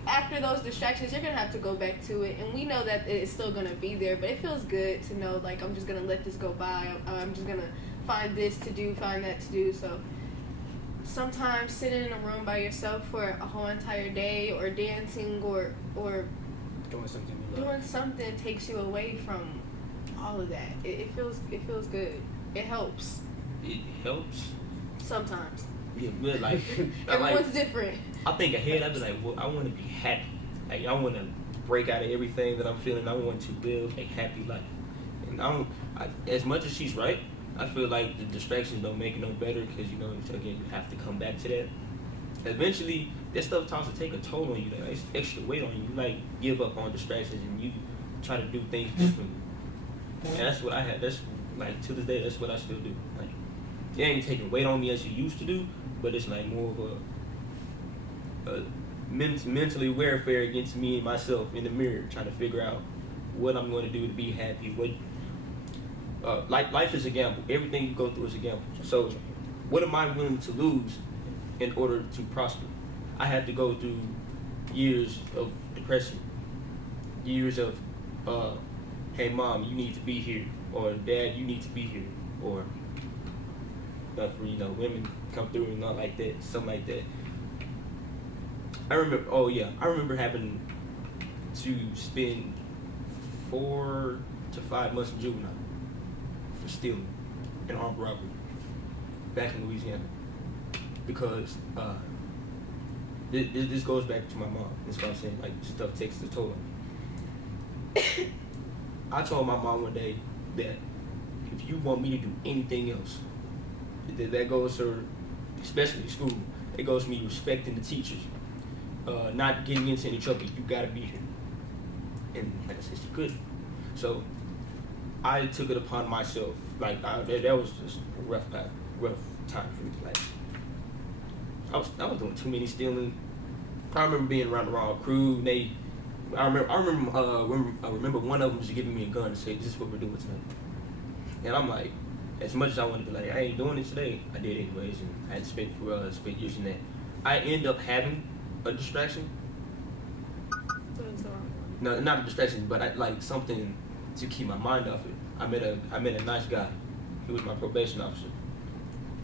after those distractions, you're going to have to go back to it. And we know that it's still going to be there, but it feels good to know, like, I'm just going to let this go by. I'm just going to find this to do, find that to do. So sometimes sitting in a room by yourself for a whole entire day, or dancing, or Doing something you love. doing something takes you away from all of that. It feels good. It helps It helps. sometimes. Yeah, but like, Everyone's different. I think ahead. I'd be like, well, I want to be happy. Like I want to break out of everything that I'm feeling. I want to live a happy life. And as much as she's right, I feel like the distractions don't make it no better because, you know, again, you have to come back to that. Eventually, that stuff starts to take a toll on you. Like, it's extra weight on you. You, like, give up on distractions and you try to do things differently. And that's what I had. That's, like, to this day, that's what I still do. Like, it ain't taking weight on me as you used to do, but it's, like, more of a mentally warfare against me and myself in the mirror, trying to figure out what I'm going to do to be happy. Life is a gamble. Everything you go through is a gamble. So what am I willing to lose in order to prosper? I had to go through years of depression, years of, hey mom, you need to be here, or dad, you need to be here, or for, you know, women come through and not like that, something like that. I remember having to spend 4 to 5 months in juvenile for stealing and armed robbery back in Louisiana, because this goes back to my mom. That's what I'm saying. Like, stuff takes a toll on me. I told my mom one day that if you want me to do anything else, that goes to, especially school, it goes to me respecting the teachers, not getting into any trouble. You gotta be here. And like I said, she couldn't. So I took it upon myself. Like, that was just a rough time for me. Like, I was doing too many stealing. I remember being around the wrong crew. I remember one of them was giving me a gun and say, "This is what we're doing tonight." And I'm like, as much as I wanted to be like, I ain't doing it today, I did anyways, and I had spent years in that. I end up having a distraction. No, not a distraction, but like something to keep my mind off it. I met a nice guy. He was my probation officer,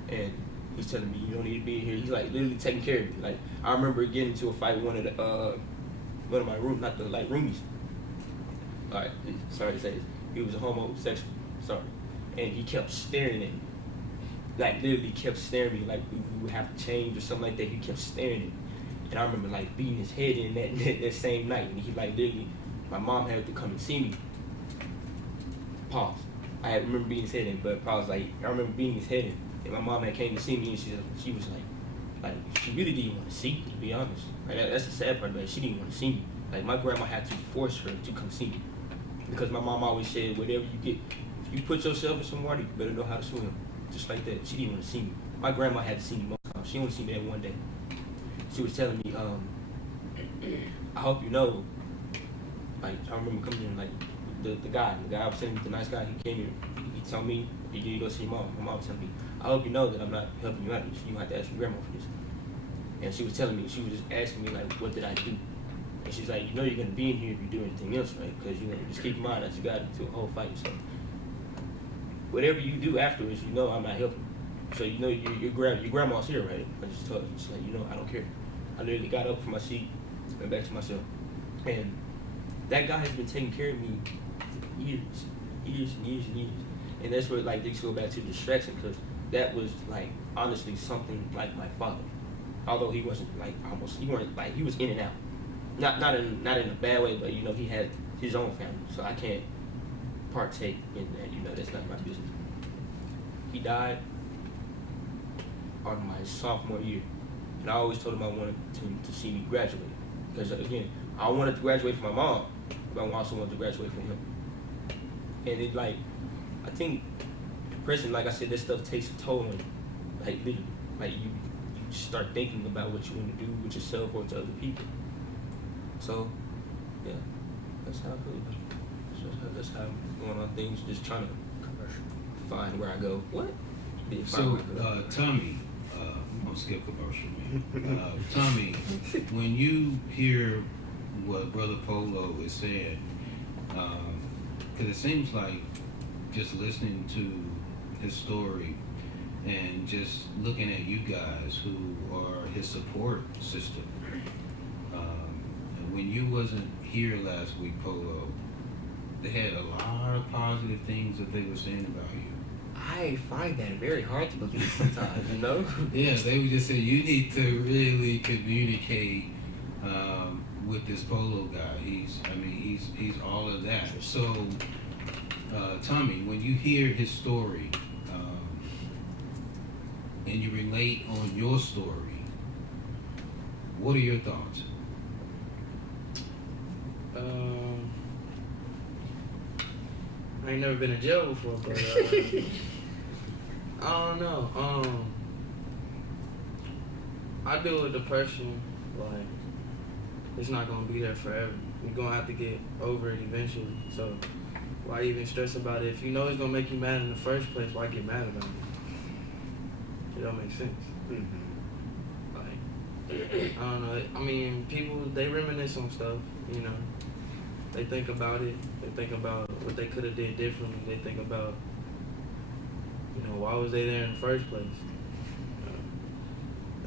and he's telling me, you don't need to be here. He's like literally taking care of me. Like, I remember getting into a fight with one of my roomies. All right, sorry to say this. He was a homosexual. Sorry, and he kept staring at me. Like, literally kept staring at me. Like we would have to change or something like that. He kept staring at me. And I remember like beating his head in that same night, and he like literally, my mom had to come and see me. Pause. I remember beating his head in, but pause. Like, I remember beating his head in, and my mom had came to see me, and she was like she really didn't want to see me, to be honest. Like, that's the sad part, but she didn't want to see me. Like, my grandma had to force her to come see me, because my mom always said, whatever you get, if you put yourself in some water, you better know how to swim. Just like that. She didn't want to see me. My grandma had to see me most times. She only see me that one day. She was telling me, I hope you know, like, I remember coming in, like, the guy I was telling you, the nice guy, he came here, he told me, you need to go see your mom. My mom was telling me, I hope you know that I'm not helping you out of this. You have to ask your grandma for this. And she was telling me, she was just asking me, like, what did I do? And she's like, you know you're going to be in here if you do anything else, right? Because, you know, just keep in mind that you got into a whole fight. So whatever you do afterwards, you know I'm not helping. So, you know, your grandma's here, right? I just told her, she's like, you know, I don't care. I literally got up from my seat, went back to myself. And that guy has been taking care of me for years. And that's where, like, these go back to distraction, because that was, like, honestly something like my father. Although he wasn't, like, he was in and out. Not in a bad way, but, you know, he had his own family, so I can't partake in that, you know, that's not my business. He died on my sophomore year. And I always told him I wanted to see me graduate. Because, again, I wanted to graduate for my mom, but I also wanted to graduate for him. And it, like, I think depression, like I said, this stuff takes a toll on you. Like, literally. Like, you start thinking about what you want to do with yourself or to other people. So, yeah, that's how I feel about it. That's how I'm going on things, just trying to find where I go. What? Yeah, So, Tommy, I'm gonna skip commercial, man. Tommy, when you hear what Brother Polo is saying, because it seems like just listening to his story and just looking at you guys who are his support system. When you wasn't here last week, Polo, they had a lot of positive things that they were saying about you. I find that very hard to believe sometimes, you know? Yeah, they would just say you need to really communicate with this polo guy. He's all of that. So, Tommy, when you hear his story and you relate on your story, what are your thoughts? I ain't never been in jail before, but I don't know. I deal with depression, like, it's not gonna be there forever. You're gonna have to get over it eventually. So why even stress about it? If you know it's gonna make you mad in the first place, why get mad about it? It don't make sense. Mm-hmm. Like, I don't know. I mean, people, they reminisce on stuff, you know. They think about it. They think about what they could have did differently. They think about, you know, why was they there in the first place?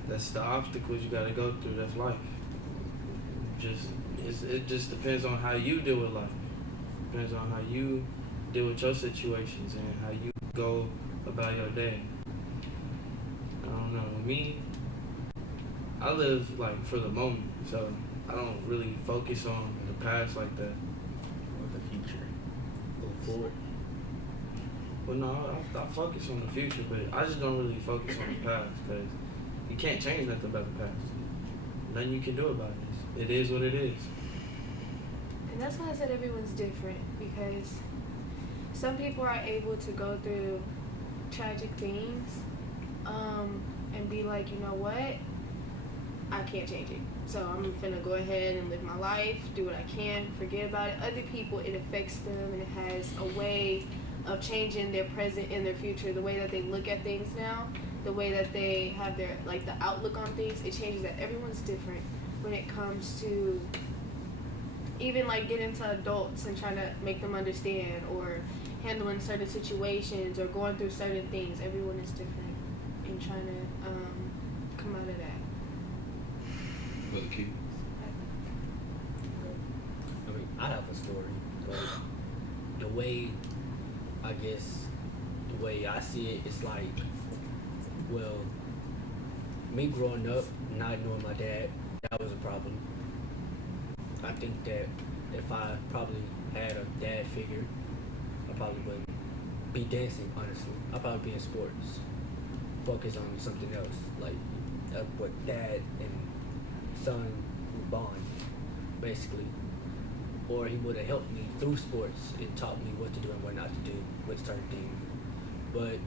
That's the obstacles you got to go through. That's life. It just depends on how you deal with life. Depends on how you deal with your situations and how you go about your day. I don't know. Me, I live like for the moment, so I don't really focus on the past like that. Or the future. Go forward. Well, no, I focus on the future, but I just don't really focus on the past because you can't change nothing about the past. Nothing you can do about it. It is what it is. And that's why I said everyone's different, because some people are able to go through tragic things and be like, you know what, I can't change it. So I'm finna go ahead and live my life, do what I can, forget about it. Other people, it affects them and it has a way of changing their present and their future, the way that they look at things now, the way that they have their, like, the outlook on things. It changes that. Everyone's different when it comes to even like getting to adults and trying to make them understand or handling certain situations or going through certain things. Everyone is different in trying to come out of that. Brother Keith? I mean, I have a story, but the way I see it, it's like, well, me growing up, not knowing my dad, that was a problem. I think that if I probably had a dad figure, I probably wouldn't be dancing, honestly. I'd probably be in sports, focus on something else, like what dad and son bond, basically. Or he would have helped me through sports and taught me what to do and what not to do with certain things. But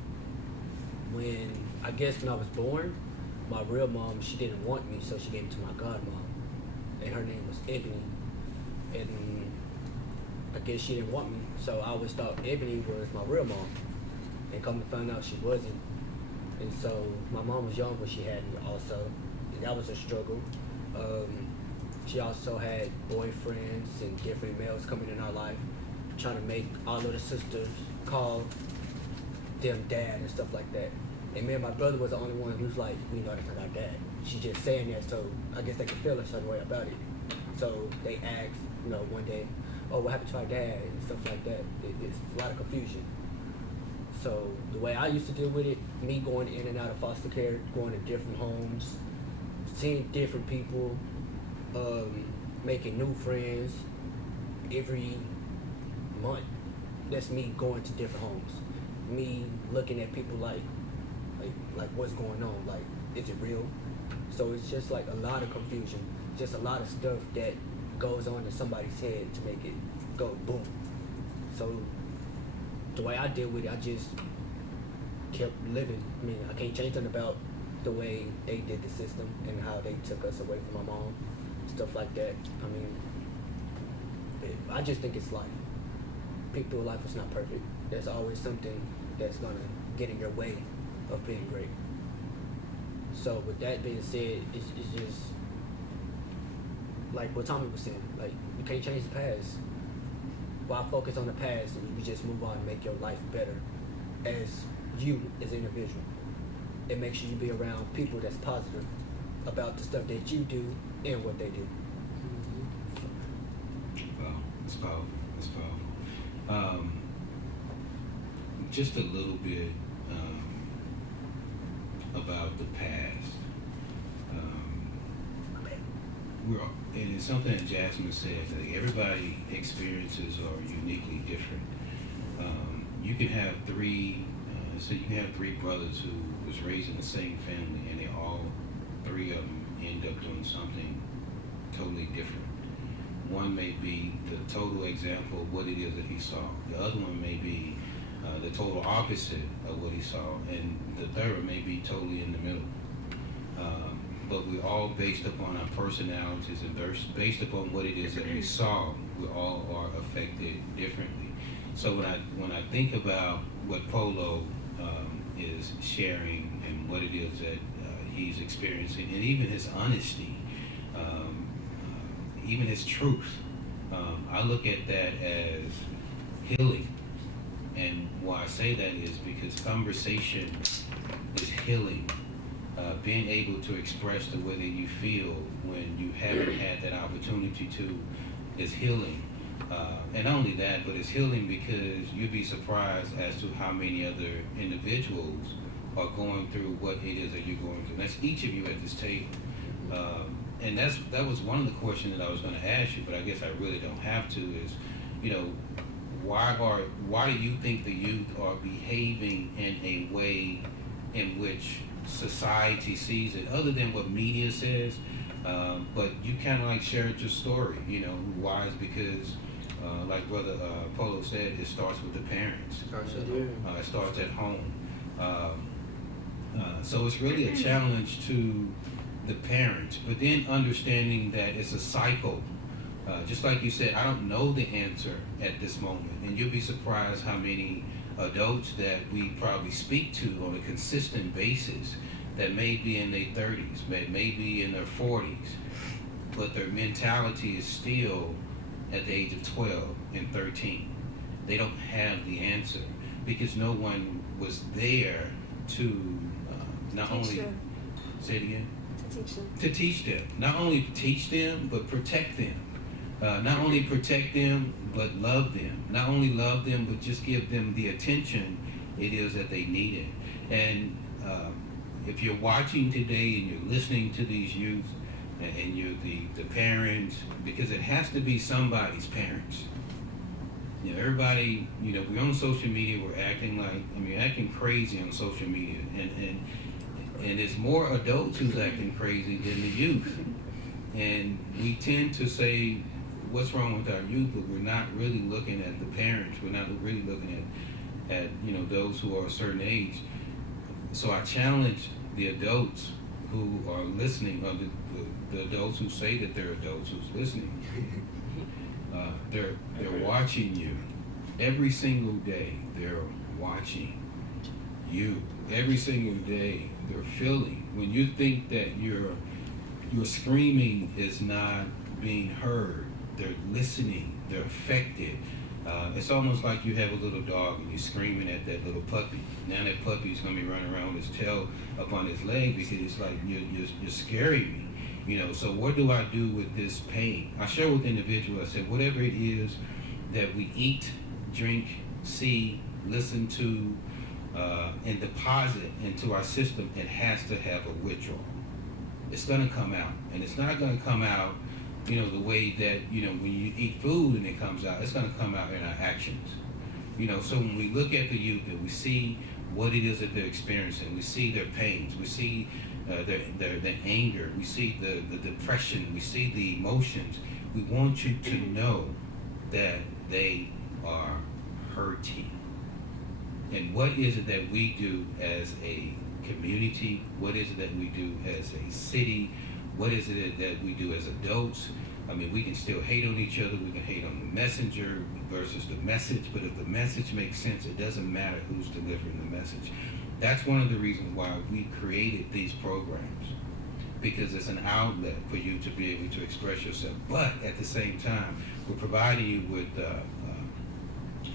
when I was born, my real mom, she didn't want me, so she gave it to my godmom. And her name was Ebony. And I guess she didn't want me, so I always thought Ebony was my real mom. And come to find out she wasn't. And so my mom was young when she had me also. And that was a struggle. She also had boyfriends and different males coming in our life, trying to make all of the sisters call them dad and stuff like that. And me and my brother was the only one who's like, we know that's not our dad. She's just saying that, so I guess they could feel a certain way about it. So they asked, one day, oh, what happened to our dad and stuff like that. It's a lot of confusion. So the way I used to deal with it, me going in and out of foster care, going to different homes, seeing different people, making new friends every month. That's me going to different homes. Me looking at people like what's going on? Like, is it real? So it's just like a lot of confusion, just a lot of stuff that goes on in somebody's head to make it go boom. So the way I deal with it, I just kept living. I mean, I can't change nothing about the way they did the system and how they took us away from my mom, stuff like that. I mean, I just think it's life. People's life is not perfect. There's always something that's gonna get in your way of being great. So with that being said, it's just like what Tommy was saying, like, you can't change the past. Why focus on the past and you just move on and make your life better as you as an individual? It makes sure you be around people that's positive about the stuff that you do and what they do. Wow, it's powerful. It's powerful. Just a little bit about the past. And it's something that Jasmine said, that everybody experiences are uniquely different. You can have three brothers who was raised in the same family, and they all three of them end up doing something totally different. One may be the total example of what it is that he saw. The other one may be the total opposite of what he saw, and the third may be totally in the middle. But we all, based upon our personalities and based upon what it is that we saw, we all are affected differently. So when I think about what Polo is sharing and what it is that he's experiencing, and even his honesty, even his truth, I look at that as healing. And why I say that is because conversation is healing. Being able to express the way that you feel when you haven't had that opportunity to is healing. And not only that, but it's healing because you'd be surprised as to how many other individuals are going through what it is that you're going through. And that's each of you at this table. And that was one of the questions that I was going to ask you, but I guess I really don't have to, is, why do you think the youth are behaving in a way in which society sees it, other than what media says? But you kind of like shared your story, why is because like Brother Polo said, it starts with the parents. It starts at home. So it's really a challenge to the parents, but then understanding that it's a cycle. Just like you said, I don't know the answer at this moment, and you'll be surprised how many adults that we probably speak to on a consistent basis that may be in their 30s, may be in their 40s, but their mentality is still at the age of 12 and 13. They don't have the answer because no one was there to not only them. say it again. Teach them. To teach them, not only teach them, but protect them. Not only protect them, but love them. Not only love them, but just give them the attention it is that they needed. And if you're watching today and you're listening to these youth and you're the parents, because it has to be somebody's parents. Everybody, we're on social media, we're acting crazy on social media. And it's more adults who's acting crazy than the youth. And we tend to say, what's wrong with our youth? But we're not really looking at the parents. We're not really looking at those who are a certain age. So I challenge the adults who are listening, or the adults who say that they're adults who's listening. They're watching you. Every single day, they're watching you. Every single day, they're feeling. When you think that your screaming is not being heard, they're listening, they're affected. It's almost like you have a little dog and you're screaming at that little puppy. Now that puppy's gonna be running around with his tail up on his leg because it's like you're scaring me. So what do I do with this pain? I share with individuals, I said, whatever it is that we eat, drink, see, listen to, and deposit into our system, it has to have a withdrawal. It's gonna come out, and it's not gonna come out the way that, when you eat food and it comes out, it's going to come out in our actions. So when we look at the youth and we see what it is that they're experiencing, we see their pains, we see their anger, we see the depression, we see the emotions, we want you to know that they are hurting. And what is it that we do as a community? What is it that we do as a city? What is it that we do as adults? We can still hate on each other. We can hate on the messenger versus the message. But if the message makes sense, it doesn't matter who's delivering the message. That's one of the reasons why we created these programs, because it's an outlet for you to be able to express yourself. But at the same time, we're providing you with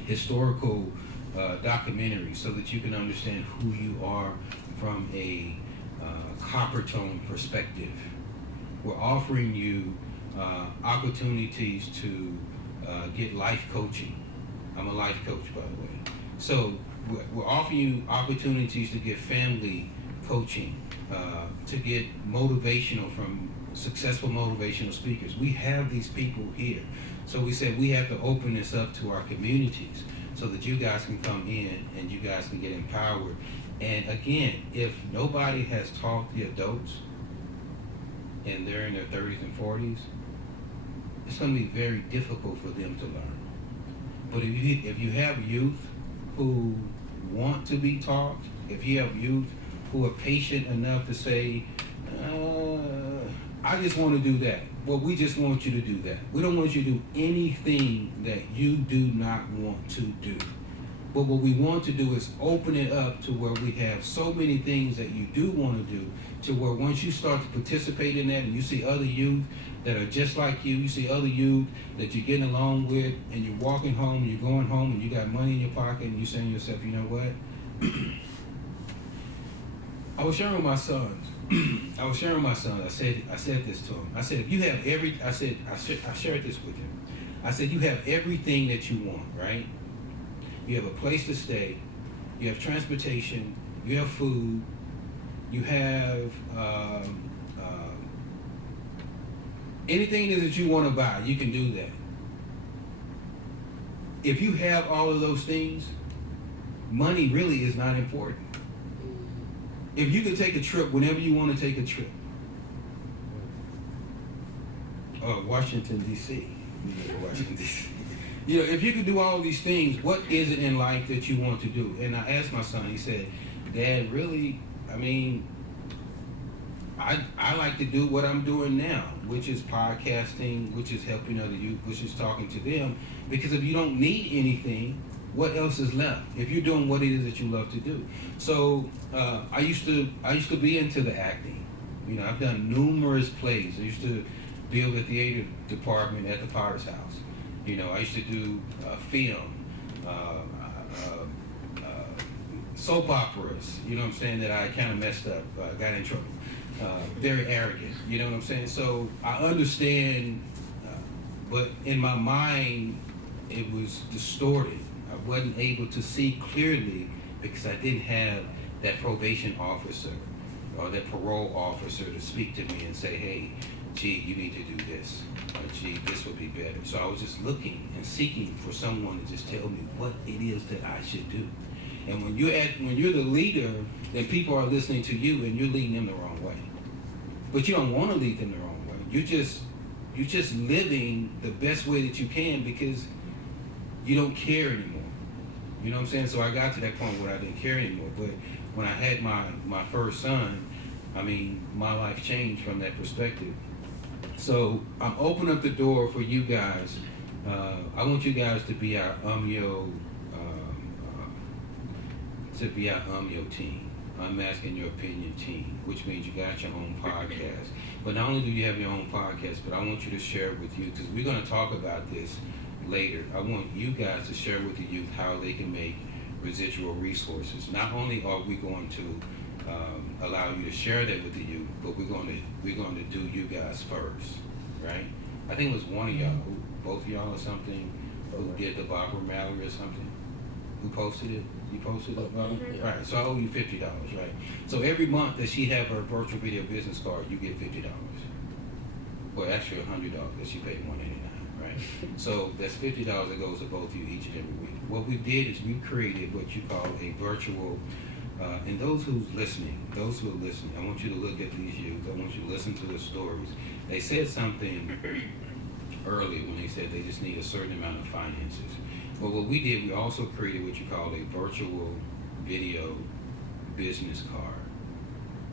historical documentaries so that you can understand who you are from a copper tone perspective. We're offering you opportunities to get life coaching. I'm a life coach, by the way. So we're offering you opportunities to get family coaching, to get motivational from successful motivational speakers. We have these people here. So we said we have to open this up to our communities so that you guys can come in and you guys can get empowered. And again, if nobody has taught the adults and they're in their 30s and 40s, it's going to be very difficult for them to learn. But if you have youth who want to be taught, if you have youth who are patient enough to say, I just want to do that. Well, we just want you to do that. We don't want you to do anything that you do not want to do. But what we want to do is open it up to where we have so many things that you do want to do, to where once you start to participate in that and you see other youth that are just like you see other youth that you're getting along with, and you're walking home and you're going home and you got money in your pocket and you're saying to yourself, you know what? I was sharing with my sons. I said this to him. I said, if you have I shared this with him. I said, you have everything that you want, right? You have a place to stay. You have transportation. You have food. You have anything that you want to buy, you can do that. If you have all of those things, money really is not important. If you could take a trip whenever you want to take a trip, Washington, D.C. Washington, D.C. You know, if you could do all these things, what is it in life that you want to do? And I asked my son, he said, Dad, really, I mean, I like to do what I'm doing now, which is podcasting, which is helping other youth, which is talking to them. Because if you don't need anything, what else is left? If you're doing what it is that you love to do. So I used to be into the acting. You know, I've done numerous plays. I used to be over the theater department at the Potter's House. You know, I used to do film, soap operas. You know what I'm saying? That I kind of messed up, got in trouble. Very arrogant. You know what I'm saying? So I understand, but in my mind, it was distorted. I wasn't able to see clearly because I didn't have that probation officer or that parole officer to speak to me and say, hey, gee, you need to do this, or gee, this would be better. So I was just looking and seeking for someone to just tell me what it is that I should do. And when you're the leader, then people are listening to you and you're leading them the wrong way. But you don't want to lead them the wrong way. You're just living the best way that you can because you don't care anymore. You know what I'm saying? So I got to that point where I didn't care anymore. But when I had my first son, I mean, my life changed from that perspective. So I'm opening up the door for you guys. I want you guys to be our UMYO team. I'm asking your opinion team, which means you got your own podcast. But not only do you have your own podcast, but I want you to share it with you because we're going to talk about this later. I want you guys to share with the youth how they can make residual resources. Not only are we going to allow you to share that with the youth, but we're going to do you guys first, right? I think it was one of y'all, both of y'all or something, who did the Barbara Mallory or something. Who posted it? You posted it, Barbara? Yeah. Right. So I owe you $50, right? So every month that she have her virtual video business card, you get $50. Well, actually $100 because she paid $189, right? So that's $50 that goes to both of you each and every week. What we did is we created what you call a virtual. And those who are listening, I want you to look at these youth. I want you to listen to the stories. They said something earlier when they said they just need a certain amount of finances. But what we did, we also created what you call a virtual video business card,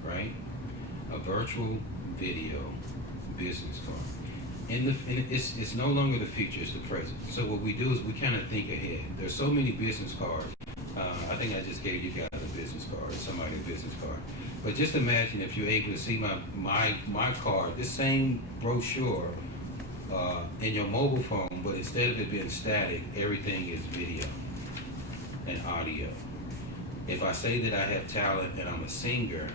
right? A virtual video business card. And it's no longer the future, it's the present. So what we do is we kind of think ahead. There's so many business cards. I think I just gave you guys a business card, somebody a business card. But just imagine if you're able to see my card, this same brochure in your mobile phone, but instead of it being static, everything is video and audio. If I say that I have talent and I'm a singer,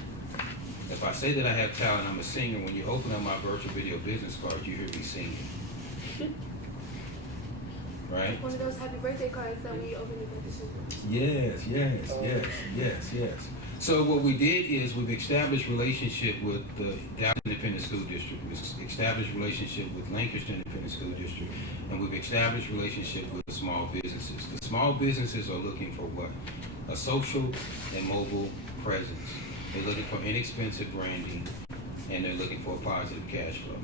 when you open up my virtual video business card, you hear me singing. Right? One of those happy birthday cards that we open your birthday. Yes. So what we did is we've established relationship with the Dallas Independent School District, we've established relationship with Lancaster Independent School District, and we've established relationship with the small businesses. The small businesses are looking for what? A social and mobile presence. They're looking for inexpensive branding, and they're looking for a positive cash flow.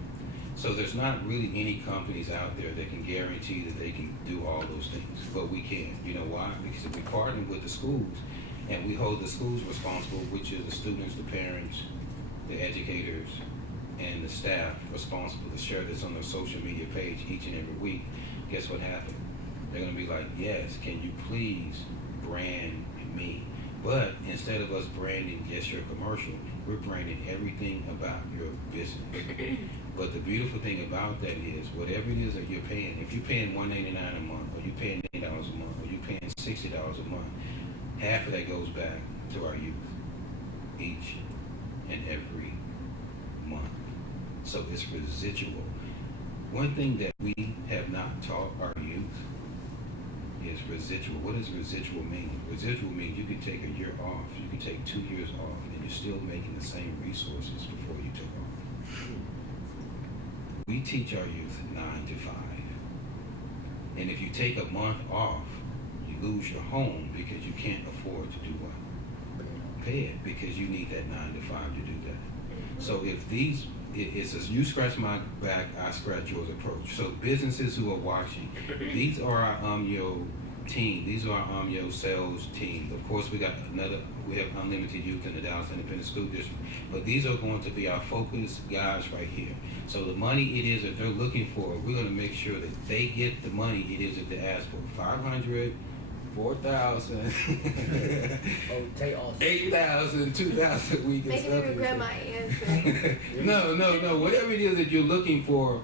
So there's not really any companies out there that can guarantee that they can do all those things, but we can. You know why? Because we partner with the schools, and we hold the schools responsible, which is the students, the parents, the educators, and the staff responsible to share this on their social media page each and every week. Guess what happened? They're gonna be like, yes, can you please brand me? But instead of us branding just your commercial, we're branding everything about your business. But the beautiful thing about that is, whatever it is that you're paying, if you're paying $199 a month, or you're paying $8 a month, or you're paying $60 a month, half of that goes back to our youth each and every month. So it's residual. One thing that we have not taught our youth is residual. What does residual mean? Residual means you can take a year off, you can take 2 years off, and you're still making the same resources before you took off. We teach our youth 9 to 5. And if you take a month off, you lose your home because you can't afford to do what? Pay it, because you need that 9 to 5 to do that. So if it's a you scratch my back, I scratch yours approach. So businesses who are watching, these are our UMYO team. These are our UMYO sales team. Of course, we have unlimited youth in the Dallas Independent School District, but these are going to be our focus guys right here. So the money it is that they're looking for, we're going to make sure that they get the money it is that they ask for. 500, 4,000, Oh, take off. 8,000, 2,000 a week. Making me regret my answer. No. Whatever it is that you're looking for,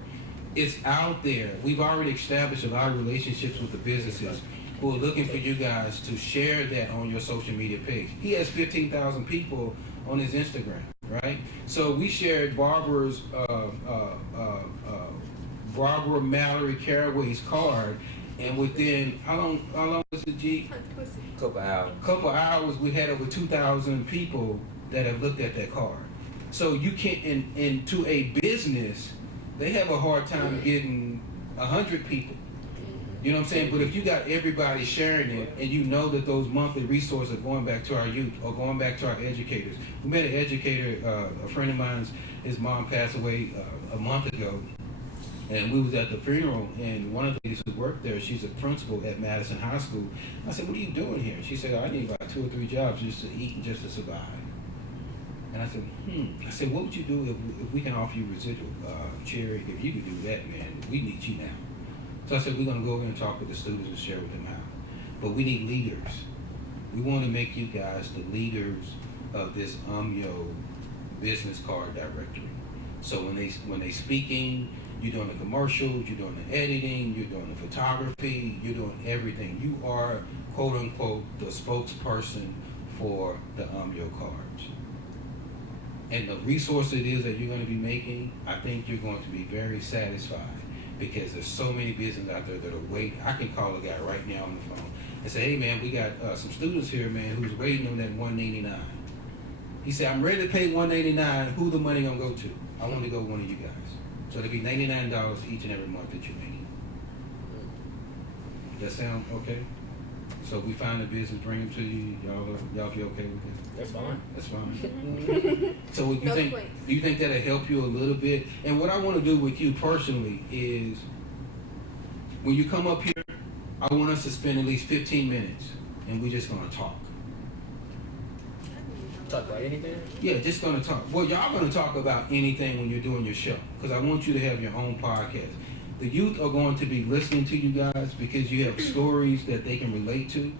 it's out there. We've already established a lot of relationships with the businesses who are looking for you guys to share that on your social media page. He has 15,000 people on his Instagram, right? So we shared Barbara Mallory Caraway's card, and within how long was it, G? Couple hours, we had over 2,000 people that have looked at that card. So you can't, and to a business, they have a hard time getting 100 people. You know what I'm saying? But if you got everybody sharing it, and you know that those monthly resources are going back to our youth or going back to our educators. We met an educator, a friend of mine's, his mom passed away a month ago, and we was at the funeral, and one of the ladies who worked there, she's a principal at Madison High School. I said, what are you doing here? She said, I need about 2 or 3 jobs just to eat and just to survive. And I said, I said, what would you do if we can offer you residual? Cherry, if you could do that, man, we need you now. So I said, we're going to go over and talk with the students and share with them how. But we need leaders. We want to make you guys the leaders of this UMYO business card directory. So when they speaking, you're doing the commercials, you're doing the editing, you're doing the photography, you're doing everything. You are, quote unquote, the spokesperson for the UMYO cards. And the resource it is that you're going to be making, I think you're going to be very satisfied, because there's so many businesses out there that are waiting. I can call a guy right now on the phone and say, hey man, we got some students here, man, who's waiting on that $199. He said, I'm ready to pay $199. Who the money gonna go to? I want to go one of you guys. So it'll be $99 each and every month that you're making. That sound okay? So if we find a business, bring them to you. Y'all be okay with that? That's fine. That's fine. So if you think that'll help you a little bit? And what I want to do with you personally is, when you come up here, I want us to spend at least 15 minutes, and we're just gonna talk. Talk about anything? Yeah, just gonna talk. Well, y'all gonna talk about anything when you're doing your show, because I want you to have your own podcast. The youth are going to be listening to you guys because you have stories that they can relate to,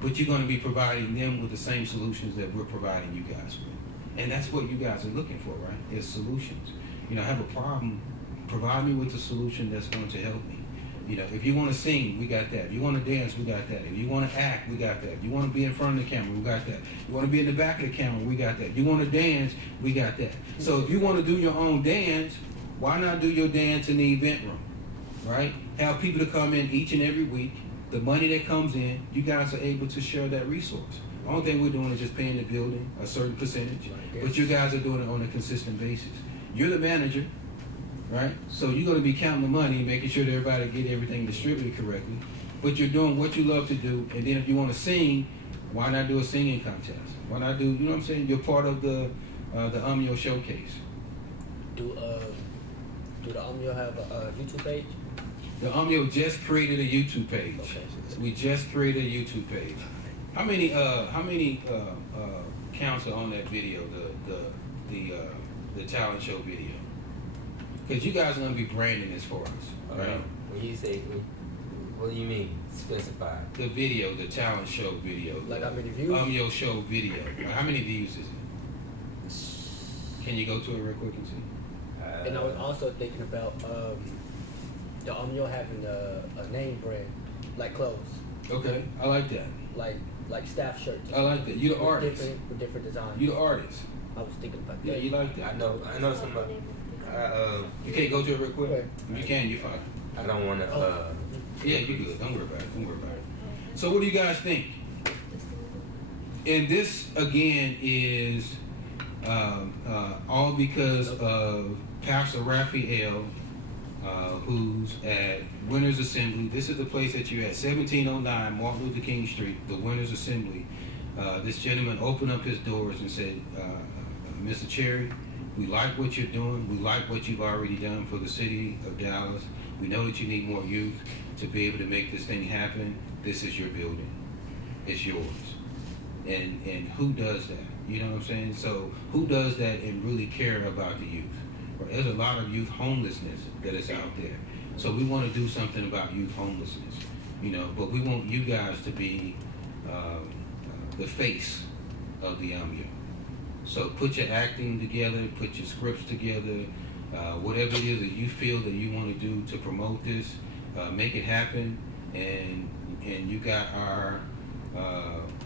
but you're going to be providing them with the same solutions that we're providing you guys with. And that's what you guys are looking for, right? Is solutions. You know, I have a problem, provide me with a solution that's going to help me. You know, if you want to sing, we got that. If you want to dance, we got that. If you want to act, we got that. If you want to be in front of the camera, we got that. If you want to be in the back of the camera, we got that. If you want to dance, we got that. So if you want to do your own dance, why not do your dance in the event room? Right? Have people to come in each and every week. The money that comes in, you guys are able to share that resource. The only thing we're doing is just paying the building a certain percentage, but you guys are doing it on a consistent basis. You're the manager, right? So you're going to be counting the money and making sure that everybody get everything distributed correctly. But you're doing what you love to do, and then if you want to sing, why not do a singing contest? Why not do, you know what I'm saying? You're part of the UMYO showcase. Do the UMYO have a YouTube page? The UMYO just created a YouTube page. Okay. We just created a YouTube page. How many counts are on that video? The talent show video. Because you guys are gonna be branding this for us, right? When you say, what do you mean? Specify. The video, the talent show video. Like how many views? UMYO show video. How many views is it? Can you go to it real quick and see? And I was also thinking about the UMYO having a name brand, like clothes, Okay, I like that. like staff shirts. I like that. You the artist. With different designs. You the artist. I was thinking about that. Yeah, you like that. I know somebody. You can't go to it real quick? Right. If you can, you're fine. I don't want to. Yeah, you're good. Don't worry about it. Don't worry about it. So what do you guys think? And this, again, is all because of Pastor Raphael, who's at Winners Assembly. This is the place that you're at, 1709 Martin Luther King Street, the Winners Assembly. This gentleman opened up his doors and said, Mr. Cherry, we like what you're doing. We like what you've already done for the city of Dallas. We know that you need more youth to be able to make this thing happen. This is your building. It's yours. And who does that? You know what I'm saying? So who does that and really care about the youth? Well, there's a lot of youth homelessness that is out there. So we want to do something about youth homelessness, you know, but we want you guys to be the face of the UMYO. So put your acting together, put your scripts together, whatever it is that you feel that you want to do to promote this, make it happen, and you got our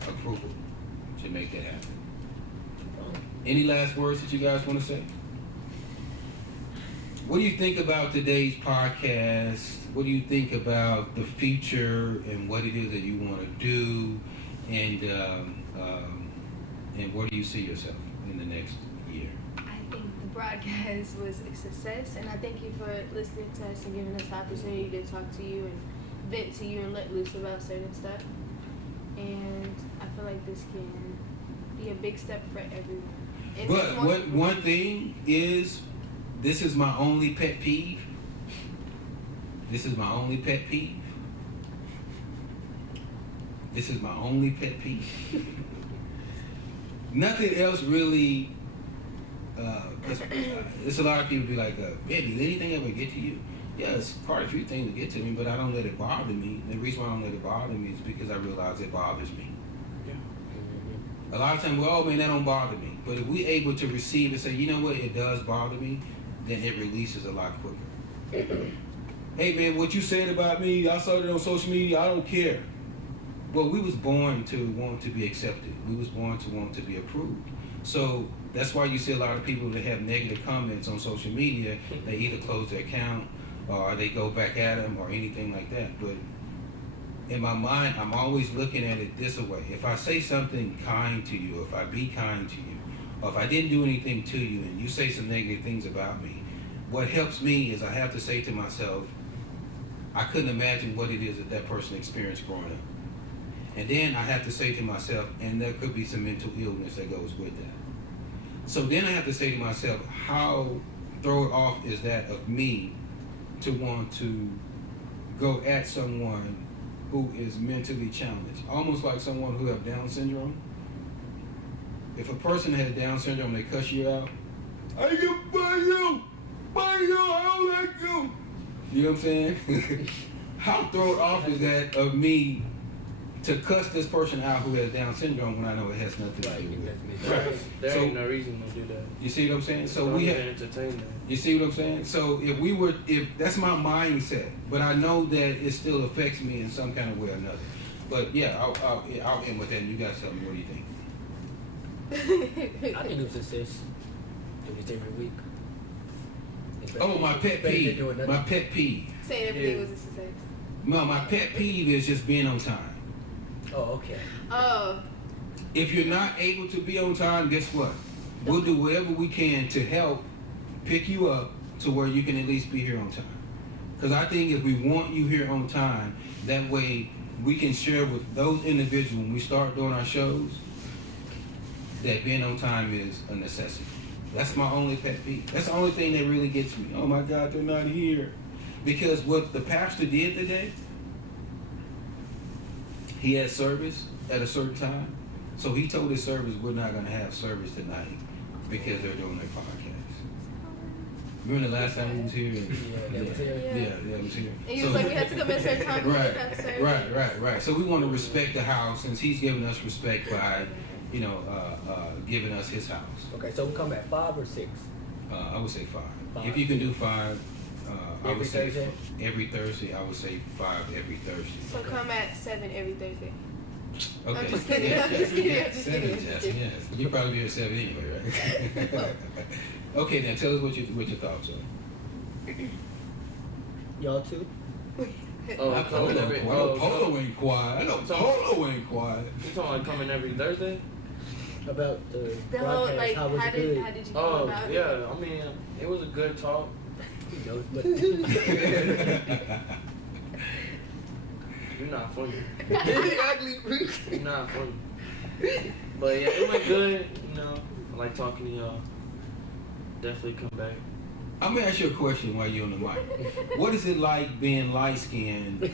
approval to make that happen. Any last words that you guys want to say? What do you think about today's podcast? What do you think about the future and what it is that you want to do, and where do you see yourself in the next year? I think the broadcast was a success, and I thank you for listening to us and giving us the opportunity to talk to you and vent to you and let loose about certain stuff. And I feel like this can be a big step for everyone. And But one thing is, this is my only pet peeve. This is my only pet peeve. This is my only pet peeve. Nothing else really, because there's a lot of people be like, man, did anything ever get to you? Yeah, it's quite a few things that get to me, but I don't let it bother me. And the reason why I don't let it bother me is because I realize it bothers me. Mm-hmm. A lot of times, well, oh man, that don't bother me. But if we able to receive and say, you know what, it does bother me, then it releases a lot quicker. Hey man, what you said about me, I saw it on social media, I don't care. Well, we was born to want to be accepted. We was born to want to be approved. So that's why you see a lot of people that have negative comments on social media, they either close their account or they go back at them or anything like that. But in my mind, I'm always looking at it this way. If I say something kind to you, if I be kind to you, or if I didn't do anything to you and you say some negative things about me, what helps me is I have to say to myself, I couldn't imagine what it is that that person experienced growing up. And then I have to say to myself, and there could be some mental illness that goes with that. So then I have to say to myself, how thrown off is that of me to want to go at someone who is mentally challenged? Almost like someone who have Down syndrome. If a person has Down syndrome, they cuss you out. I can buy you, I don't like you. You know what I'm saying? How thrown off is that of me to cuss this person out who has Down syndrome when I know it has nothing to do with it? Right. There ain't no reason to do that. You see what I'm saying? So Don't we even have. entertain that. You see what I'm saying? So if that's my mindset, but I know that it still affects me in some kind of way or another. But yeah, I'll end with that. And you guys tell me, what do you think? I think it's a success. Do this every week. It's better- Oh, my pet better than peeve. doing nothing. My pet peeve. Saying everything was a success. No, my pet peeve is just being on time. Oh, okay. Oh, If you're not able to be on time, guess what? We'll do whatever we can to help pick you up to where you can at least be here on time. Because I think if we want you here on time, that way we can share with those individuals when we start doing our shows that being on time is a necessity. That's my only pet peeve. That's the only thing that really gets me. Oh my God, they're not here. Because what the pastor did today, he had service at a certain time. So he told his service, we're not going to have service tonight because they're doing their podcast. Remember the last time we was here? Yeah, that was here. Yeah, that was here. And he was like, we had to come at a certain time. Right. So we want to respect the house since he's giving us respect by, giving us his house. Okay, so we come at 5 or 6? I would say 5. 5. If you can do 5, I would say Thursday? every Thursday. I would say 5 every Thursday. So come at 7 every Thursday. Okay. I'm just kidding. I'm just kidding. I'm just 7, kidding. Jasmine, yes. You'll probably be at 7 anyway, right? Okay, then tell us what your thoughts are. Y'all too? Oh, coming every. Polo ain't quiet. I know Polo ain't quiet. You talking like coming every Thursday? About the The whole, broadcast, like, how was how it did good? you feel Oh about it? yeah, I mean it was a good talk. You know, but You're not funny. ugly freak. You're not funny. But yeah, it went good. I like talking to y'all. Definitely come back. I'm gonna ask you a question while you're on the mic. What is it like being light skinned?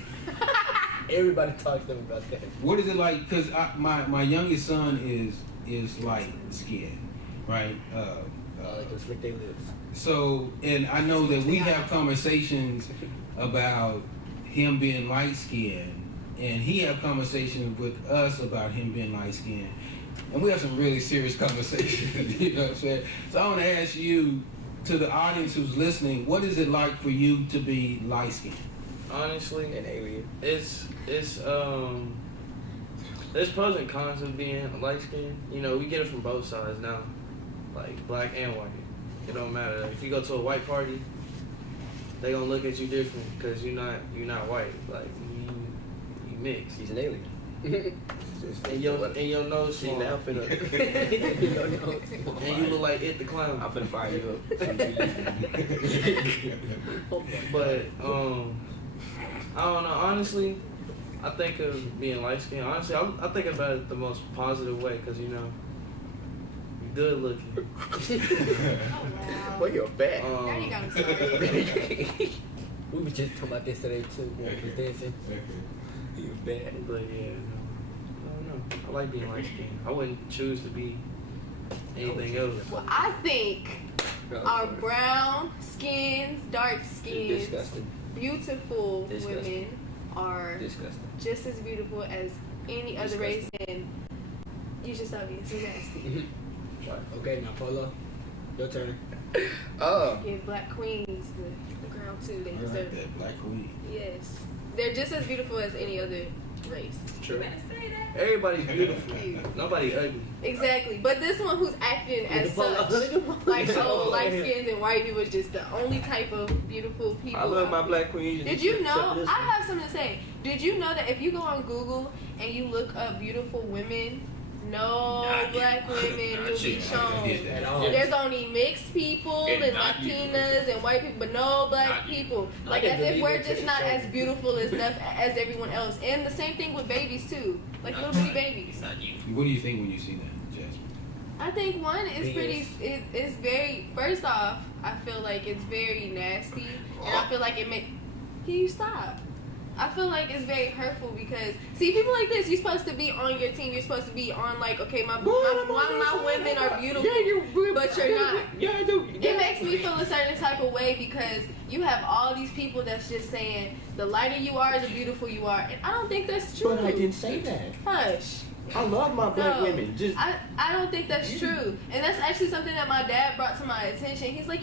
Everybody talks to them about that. What is it like? Because my youngest son is light skinned, right? Like to flick their lips. So, and I know that we have conversations about him being light skinned, and he have conversations with us about him being light skinned, and we have some really serious conversations. You know what I'm saying? So I want to ask you, to the audience who's listening, what is it like for you to be light skinned? Honestly, An alien. it's there's pros and cons of being light skinned. We get it from both sides now, like black and white. It don't matter. If you go to a white party, they gonna look at you different because you're not white. Like you mix. He's an alien. And your nose See small. now finna. And you look like It the Clown. I'm finna fire you up. But I don't know. Honestly, I think of being light skinned. Honestly, I think about it the most positive way because you're good looking. Oh, Well, you're bad. now you got him started. We was just talking about this today too when we was dancing. You're bad. But yeah, I don't know. I like being light skinned. I wouldn't choose to be anything else. Well, I think our brown skins, dark skins, Disgusting. beautiful Disgusting. women are Disgusting. just as beautiful as any other race, and you should stop being so nasty. Okay, now Polo, your turn. Give black queens the ground too. They I deserve like it. that black queen. Yes, they're just as beautiful as any other race. True. Better say that. Everybody's beautiful. Cute. Nobody ugly. Exactly, but this one who's acting as such, like oh, light skins and white people is just the only type of beautiful people. I love my out black queen. Did you know? I have something to say. Did you know that if you go on Google and you look up beautiful women, no black women will be shown. At all. There's only mixed people and Latinas and white people, but no black people. Like I as didn't if we're believe it just not till- as beautiful as everyone else. And the same thing with babies too, like little bitty babies. What do you think when you see that, Jasmine? I think one is Yes. pretty. It's very. First off, I feel like it's very nasty, and I feel like it make. Can you stop? I feel like it's very hurtful because see people like this. You're supposed to be on your team. You're supposed to be on like okay, my women are beautiful, but you're not. Yeah, I do. It makes me feel a certain type of way because you have all these people that's just saying the lighter you are, the beautiful you are, and I don't think that's true. But I didn't say that. Hush. I love my black No, women. Just I don't think that's true. And that's actually something that my dad brought to my attention. He's like,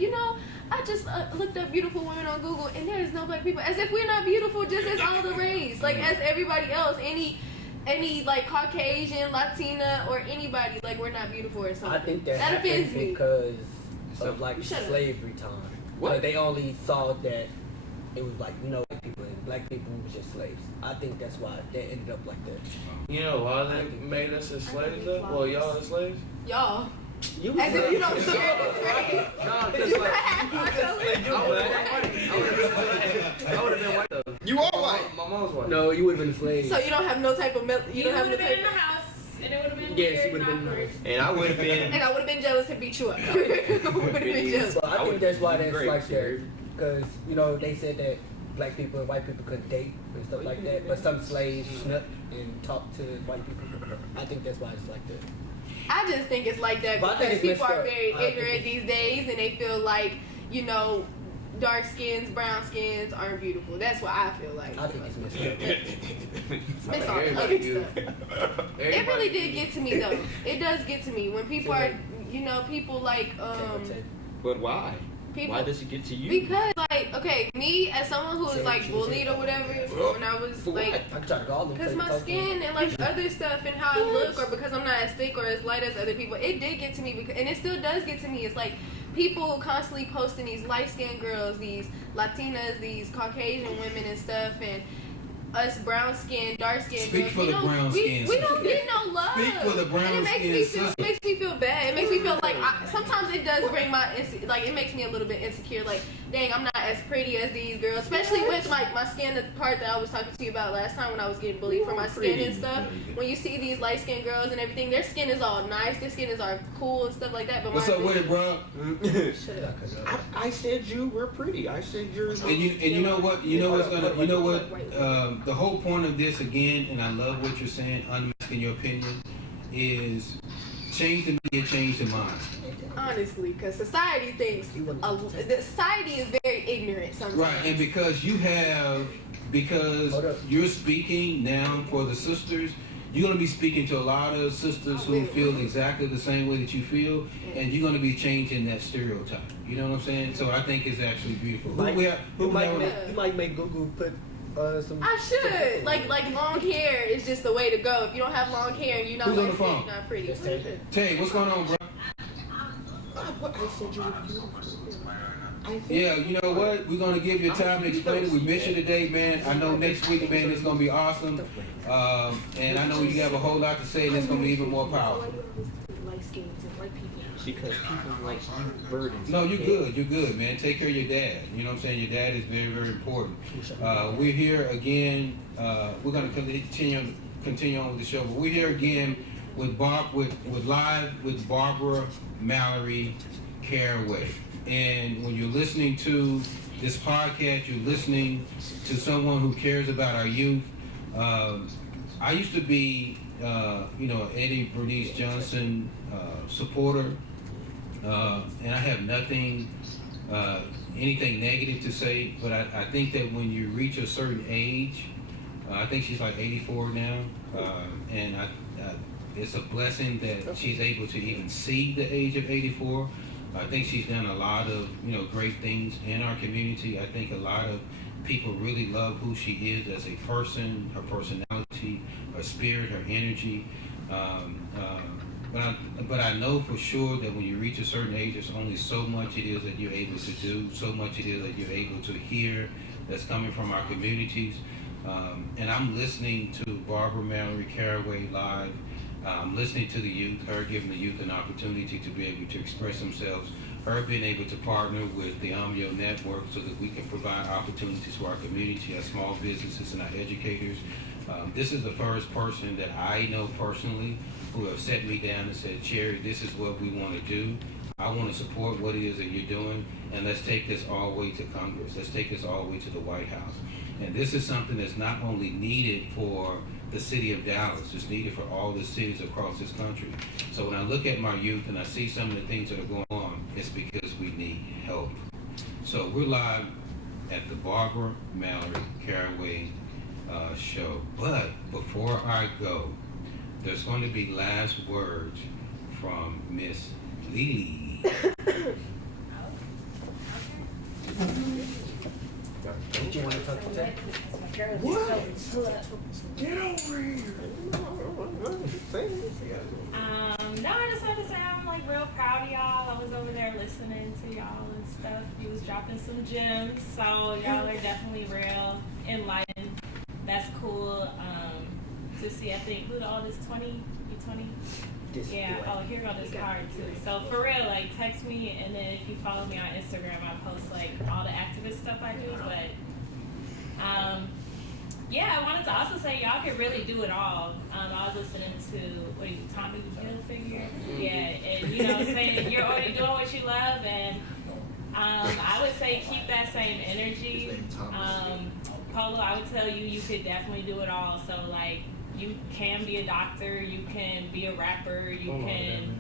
I just looked up beautiful women on Google and there is no black people. As if we're not beautiful just as all the race. Like as everybody else. Any like Caucasian, Latina, or anybody, like we're not beautiful or something. I think that offends happened me. because of like Shut up. slavery time. What? Like, they only saw that it was like white people and black people was just slaves. I think that's why that ended up like that. You know why they made us as slaves though? Well, y'all as slaves? Y'all. You As if you don't share this race. No, You because like, have my color. I would have been white though. You are white. My mom's white. No, you would have been a slave. So you don't have no type of you don't have no would have been type in the house, and it would have been Yes, weird you would have and been awkward. nice. And I would have been. and I would have been jealous and beat you up. I would have been jealous. So I think that's why that's Great, like that. sir. Because, they said that black people and white people couldn't date and stuff like that. But some slaves snuck and talked to white people. I think that's why it's like that. I just think it's like that But I think because it's people messed are up. very I think ignorant these days and they feel like, dark skins, brown skins aren't beautiful. That's what I feel like. I think it's messed up. Miss all the Everybody other do. stuff. It really did get to me though. It does get to me when people are, people like But why? people. Why does it get to you? Because me as someone who was like bullied or whatever when I was like. I can try to call them. Because my skin and like other stuff and how I look, or because I'm not as thick or as light as other people, it did get to me. And it still does get to me. It's like people constantly posting these light skinned girls, these Latinas, these Caucasian women and stuff, and us brown skinned, dark skinned Speak girls. for the brown skin We don't sister. get no love. Speak for the brown and it makes skin me sister. It makes me feel bad. It makes me feel like sometimes it does bring it makes me a little bit insecure. Like, dang, I'm not as pretty as these girls, especially with like my skin. The part that I was talking to you about last time when I was getting bullied for my skin and stuff. When you see these light skinned girls and everything, their skin is all nice. Their skin is all cool and stuff like that. But What's up with it, bro? I said you were pretty. I said you're. And you know what? The whole point of this again, and I love what you're saying, unmasking your opinion, is change the media, change the mind. Honestly, because society thinks society is very ignorant sometimes. Right, and because you're speaking now for the sisters, you're going to be speaking to a lot of sisters who feel exactly the same way that you feel, and you're going to be changing that stereotype. You know what I'm saying? So I think it's actually beautiful. You might make Google put some. I should. Like long hair is just the way to go. If you don't have long hair and you're not Who's on light the phone? skinned, you're not pretty. Tay, what's going on, bro? Yeah, you know what? We're going to give you time to explain it. We miss you today, man. I know next week, man, it's going to be awesome. And I know you have a whole lot to say, and it's going to be even more powerful. Light skins and white people. Because people like you burdens. No, you're good. You're good, man. Take care of your dad. You know what I'm saying? Your dad is very, very important. We're here again. We're going to continue on with the show, but we're here again with live with Barbara Mallory Caraway. And when you're listening to this podcast, you're listening to someone who cares about our youth. I used to be, Eddie Bernice Johnson supporter, and I have anything negative to say. But I think that when you reach a certain age, I think she's like 84 now, and it's a blessing that she's able to even see the age of 84. I think she's done a lot of great things in our community. I think a lot of people really love who she is as a person, her personality, her spirit, her energy. But I know for sure that when you reach a certain age, there's only so much it is that you're able to do, so much it is that you're able to hear that's coming from our communities. And I'm listening to Barbara Mallory Caraway live. I'm listening to the youth, her giving the youth an opportunity to be able to express themselves, her being able to partner with the AMYO network so that we can provide opportunities to our community, our small businesses, and our educators. This is the first person that I know personally who have set me down and said, Cherry, this is what we want to do. I want to support what it is that you're doing, and let's take this all the way to Congress. Let's take this all the way to the White House. And this is something that's not only needed for the city of Dallas, it's needed for all the cities across this country. So when I look at my youth and I see some of the things that are going on, it's because we need help. So we're live at the Barbara Mallory Caraway show. But before I go, there's going to be last words from Miss Lily. Do you want to talk to Tay? What? Get over here. No, I just want to say I'm like real proud of y'all. I was over there listening to y'all and stuff. You was dropping some gems, so y'all are definitely real, enlightened. That's cool to see. I think who the oldest, 20? You 20? Yeah. Oh, here go this card too. So for real, like text me, and then if you follow me on Instagram, I post like all the activist stuff I do. But yeah, I wanted to also say y'all can really do it all. I was listening to Tommy Hilfiger. Yeah, and you know, saying that you're already doing what you love, and I would say keep that same energy. Polo, I would tell you could definitely do it all. So like, you can be a doctor, you can be a rapper, you can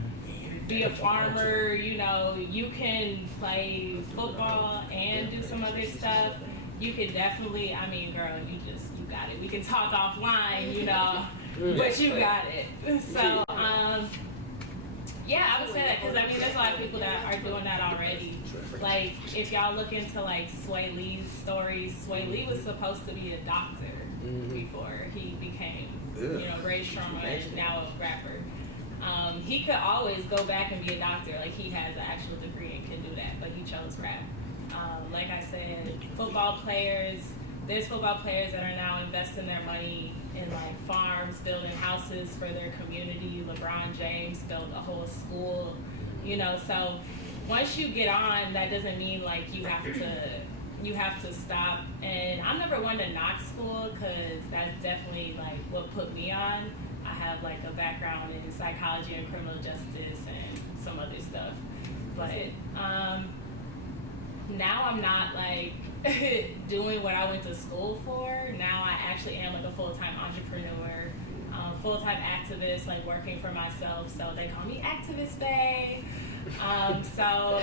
be a farmer, you know, you can play football and do some other stuff. You can definitely, I mean, girl, you got it. We can talk offline, you know, but you got it. So, yeah, I would say that because I mean, there's a lot of people that are doing that already. Like, if y'all look into like Sway Lee's stories, Sway Lee was supposed to be a doctor before he became, you know, Ray Sharma and now a rapper. He could always go back and be a doctor. Like, he has an actual degree and can do that, but he chose rap. Like I said, there's football players that are now investing their money in like farms, building houses for their community. LeBron James built a whole school, you know. So once you get on, that doesn't mean like you have to stop. And I'm never one to knock school because that's definitely like what put me on. I have like a background in psychology and criminal justice and some other stuff, but now I'm not like doing what I went to school for. Now I actually am like a full-time entrepreneur, full-time activist, like working for myself. So they call me Activist Bae. So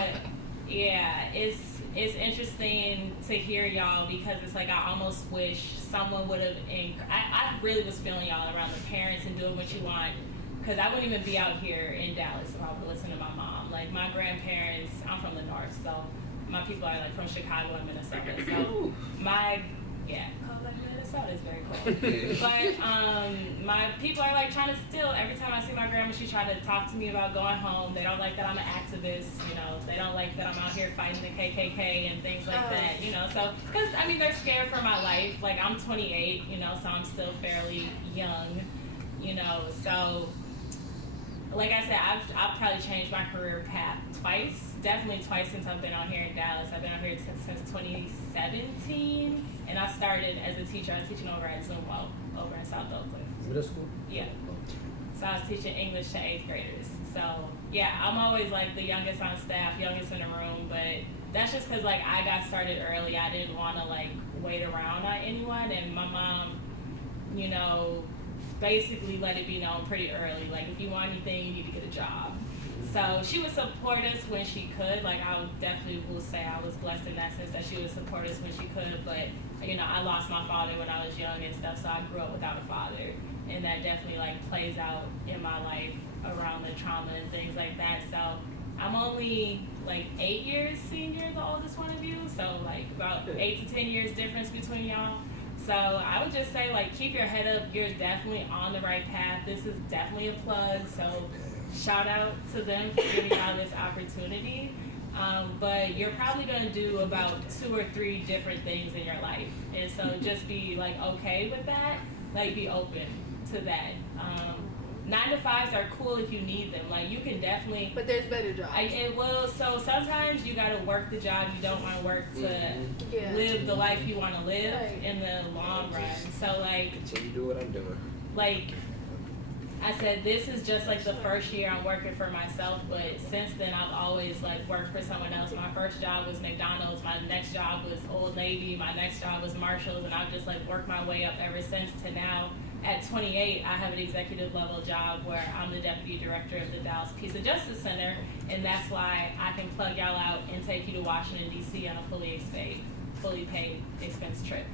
yeah, it's interesting to hear y'all because it's like I almost wish someone would have. I really was feeling y'all around the parents and doing what you want. Because I wouldn't even be out here in Dallas if I would listen to my mom. Like my grandparents, I'm from the north, so my people are like from Chicago and Minnesota. So cold like Minnesota is very cold. But my people are like trying to still, every time I see my grandma, she try to talk to me about going home. They don't like that I'm an activist, you know. They don't like that I'm out here fighting the KKK and things like that, you know. So, because I mean, they're scared for my life. Like I'm 28, you know, so I'm still fairly young, you know. So, like I said, I've probably changed my career path twice. Definitely twice since I've been out here in Dallas. I've been out here since 2017, and I started as a teacher. I was teaching over at Zumwalt over in South Oakland. Middle school? Yeah. So I was teaching English to 8th graders. So yeah, I'm always like the youngest on staff, youngest in the room, but that's just because like I got started early. I didn't want to like wait around on anyone, and my mom, you know, basically let it be known pretty early. Like if you want anything, you need to get a job. So she would support us when she could. Like I definitely will say I was blessed in that sense that she would support us when she could. But you know, I lost my father when I was young and stuff, so I grew up without a father, and that definitely like plays out in my life around the trauma and things like that. So I'm only like 8 years senior, the oldest one of you. So like about 8 to 10 years difference between y'all. So I would just say like keep your head up. You're definitely on the right path. This is definitely a plug. So shout out to them for giving y'all this opportunity. But you're probably going to do about 2 or 3 different things in your life. And so just be like okay with that. Like be open to that. 9 to 5s are cool if you need them. Like you can definitely. But there's better jobs. It will. So sometimes you got to work the job you don't want to work to live the life you want to live in the long run. So like. Continue to do what I'm doing. Like. I said, this is just like the first year I'm working for myself, but since then I've always like worked for someone else. My first job was McDonald's, my next job was Old Navy, my next job was Marshall's, and I've just like worked my way up ever since to now. At 28, I have an executive level job where I'm the deputy director of the Dallas Peace and Justice Center, and that's why I can plug y'all out and take you to Washington, D.C. on a fully paid expense trip.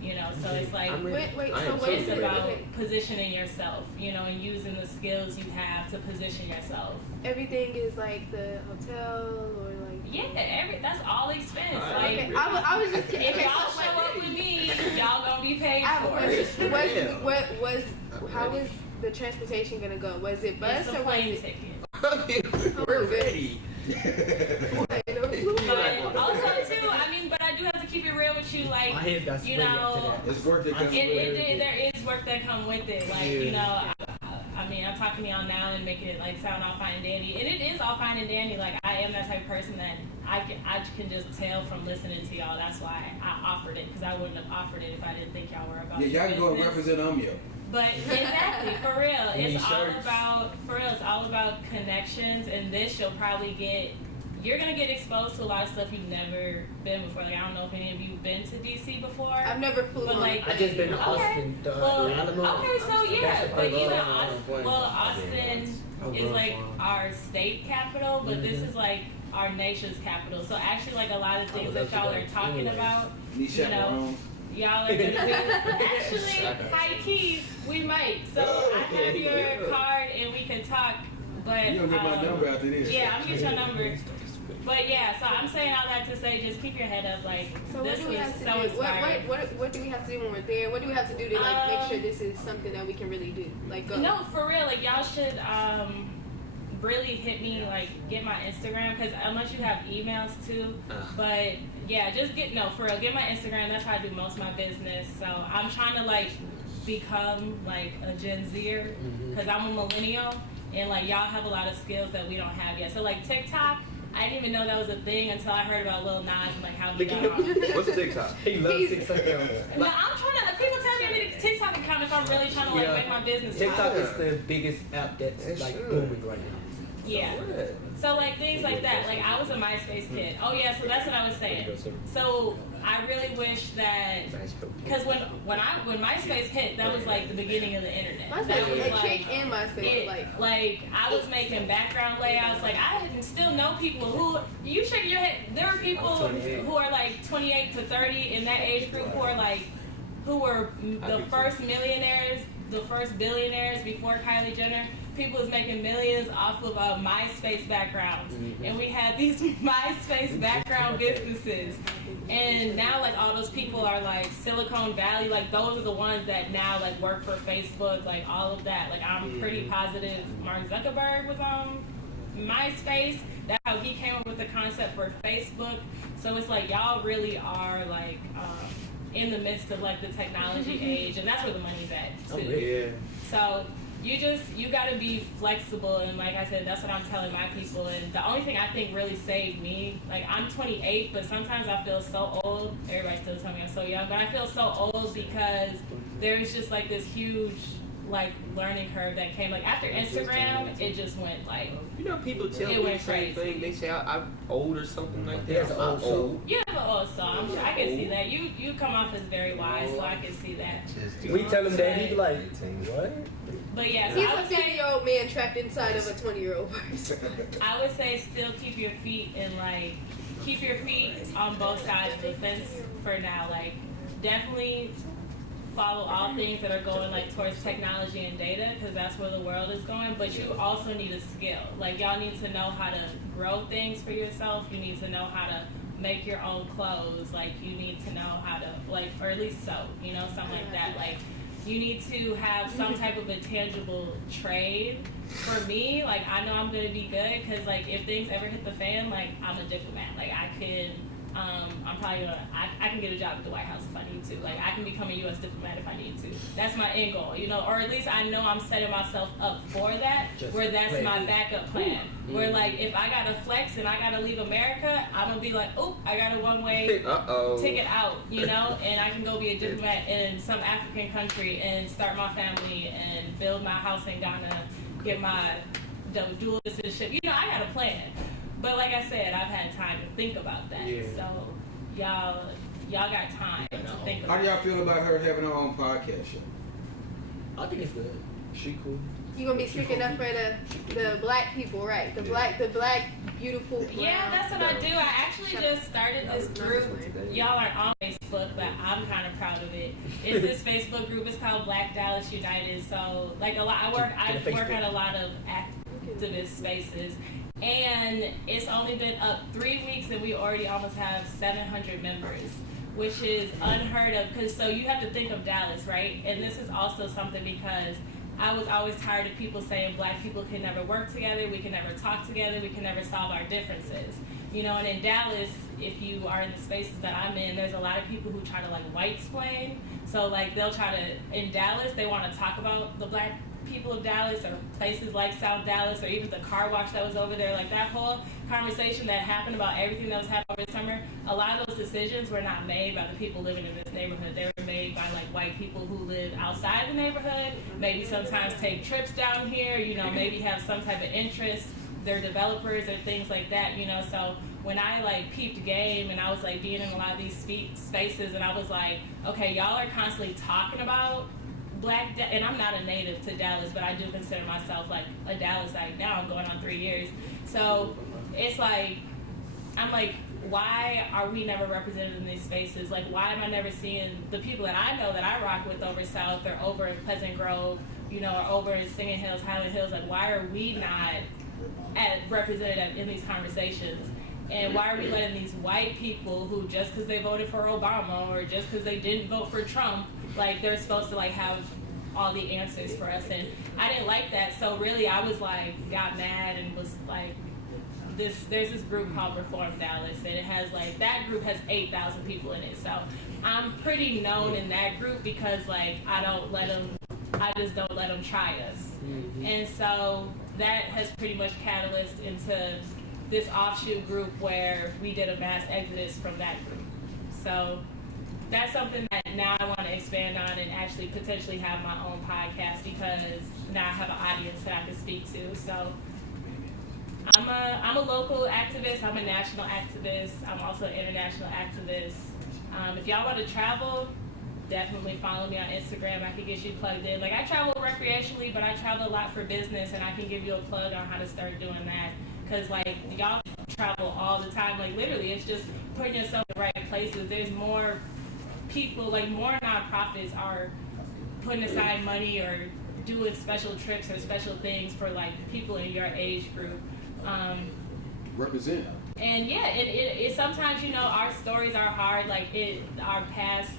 You know, so it's like, it's about positioning yourself, you know, and using the skills you have to position yourself. Everything is like the hotel or like... Yeah, that's all expense. Like, okay. I was just kidding. If y'all show up with me, y'all gonna be paid for. How was the transportation gonna go? Was it bus or or plane was ticket? We're ready. That's you way after know, that. It's work that comes with it. there is work that come with it. Like, you know, I mean, I'm talking to y'all now and making it like sound all fine and dandy, and it is all fine and dandy. Like, I am that type of person that I can just tell from listening to y'all. That's why I offered it, because I wouldn't have offered it if I didn't think y'all were about. Yeah, y'all can go and business. represent Umyo. But exactly, for real, It's all about connections, and this you'll probably get. You're gonna get exposed to a lot of stuff you've never been before. Like, I don't know if any of you've been to DC before. I've never flew But, on like, a I just been to plane. Austin. Okay, so yeah, That's but you know, flying. Austin is like our state capital, but this is like our nation's capital. So actually, like a lot of things that y'all are talking about, Need you know, chaperones. y'all are gonna be actually high key. We might. So I have your card and we can talk. But You gonna get my number after this. yeah, I'm gonna get your number. But yeah, so I'm saying all that to say, just keep your head up. Like, So what this do we was have to so do? inspiring. What do we have to do when we're there? What do we have to do to like make sure this is something that we can really do? Like, go. No, for real. Like, y'all should really hit me, like, get my Instagram, because unless you have emails too. But yeah, just get for real. Get my Instagram. That's how I do most of my business. So I'm trying to like become like a Gen Zer, because I'm a millennial, and like y'all have a lot of skills that we don't have yet. So like TikTok. I didn't even know that was a thing until I heard about Lil Nas and like how he got on. What's TikTok? He loves TikTok. No, I'm trying to. People tell me I need a TikTok account if I'm really trying to like make my business. TikTok pop. is the biggest app that's like booming right now. Yeah. So like things like that. Like I was a MySpace kid. Oh yeah. So that's what I was saying. So I really wish that because when MySpace hit, that was like the beginning of the internet. That was like Kick and MySpace. like I was making background layouts. Like I still know people who you shake your head. There are people who are like 28 to 30 in that age group who were the first millionaires, the first billionaires before Kylie Jenner. People was making millions off of MySpace backgrounds, and we had these MySpace background businesses. And now, like, all those people are like Silicon Valley. Like, those are the ones that now like work for Facebook. Like all of that. Like, I'm pretty positive Mark Zuckerberg was on MySpace. That's how he came up with the concept for Facebook. So it's like y'all really are like in the midst of like the technology age, and that's where the money's at too. Yeah. So you got to be flexible, and like I said, that's what I'm telling my people. And the only thing I think really saved me, like I'm 28, but sometimes I feel so old. Everybody still tell me I'm so young, but I feel so old because there's just like this huge like learning curve that came like after Instagram. It just went like, you know, people tell me the same thing. They say I'm old or something like that. I'm not old. You have an old soul. I can see that. You come off as very wise, so I can see that. We tell him that, he be like, what? But yeah, so He's I a would say 50-year-old man trapped inside of a 20-year-old person. I would say still keep your feet on both sides of the fence for now. Like definitely follow all things that are going like towards technology and data, because that's where the world is going. But you also need a skill. Like y'all need to know how to grow things for yourself. You need to know how to make your own clothes. Like you need to know how to like, or at least sew, you know, something like that. Like you need to have some type of a tangible trade. For me, like I know I'm gonna be good because like if things ever hit the fan, like I'm a diplomat. Like I can, I'm probably gonna, I can get a job at the White House if I need to. Like I can become a U.S. diplomat if I need to. That's my end goal, you know, or at least I know I'm setting myself up for that. Where that's my backup plan. Where like if I gotta flex and I gotta leave America, I'm gonna be like, oh, I got a one-way ticket out, you know, and I can go be a diplomat in some African country and start my family and build my house in Ghana, get my dual citizenship. You know, I got a plan. But like I said, I've had time to think about that. Yeah. So y'all got time to think about How do y'all feel about her having her own podcast show? I think it's good. She cool. You gonna be speaking up for the black people, right? The black beautiful. Yeah, that's what I do. I actually just started this group. Y'all aren't on Facebook, but I'm kind of proud of it. It's this Facebook group. It's called Black Dallas United. So like I work at a lot of activist spaces. And it's only been up 3 weeks and we already almost have 700 members, which is unheard of. Because so you have to think of Dallas, right? And this is also something because I was always tired of people saying black people can never work together, we can never talk together, we can never solve our differences. you know. And in Dallas, if you are in the spaces that I'm in, there's a lot of people who try to like white-splain. So like they'll try to, in Dallas, they want to talk about the black people of Dallas or places like South Dallas or even the car wash that was over there. Like that whole conversation that happened about everything that was happening over the summer, a lot of those decisions were not made by the people living in this neighborhood. They were made by like white people who live outside the neighborhood, maybe sometimes take trips down here, you know, maybe have some type of interest. They're developers or things like that, you know. So when I like peeped game and I was like being in a lot of these spaces and I was like, okay, y'all are constantly talking about and I'm not a native to Dallas, but I do consider myself like a Dallasite now. I'm going on 3 years. So it's like, I'm like, why are we never represented in these spaces? Like, why am I never seeing the people that I know that I rock with over South or over in Pleasant Grove, you know, or over in Singing Hills, Highland Hills? Like, why are we not represented in these conversations? And why are we letting these white people who just because they voted for Obama or just because they didn't vote for Trump, like they're supposed to like have all the answers for us? And I didn't like that. So really I was like, got mad and was like, there's this group called Reform Dallas, and it has like, that group has 8,000 people in it. So I'm pretty known in that group because like I just don't let them try us. And so that has pretty much catalyzed into this offshoot group where we did a mass exodus from that group. So that's something that now I want to expand on and actually potentially have my own podcast because now I have an audience that I can speak to. So I'm a local activist, I'm a national activist, I'm also an international activist. If y'all want to travel, definitely follow me on Instagram. I can get you plugged in. Like I travel recreationally, but I travel a lot for business, and I can give you a plug on how to start doing that. Cause like y'all travel all the time. Like literally, it's just putting yourself in the right places. There's more people, like more nonprofits are putting aside money or doing special trips or special things for like people in your age group. Represent. And yeah, it sometimes, you know, our stories are hard. Like our past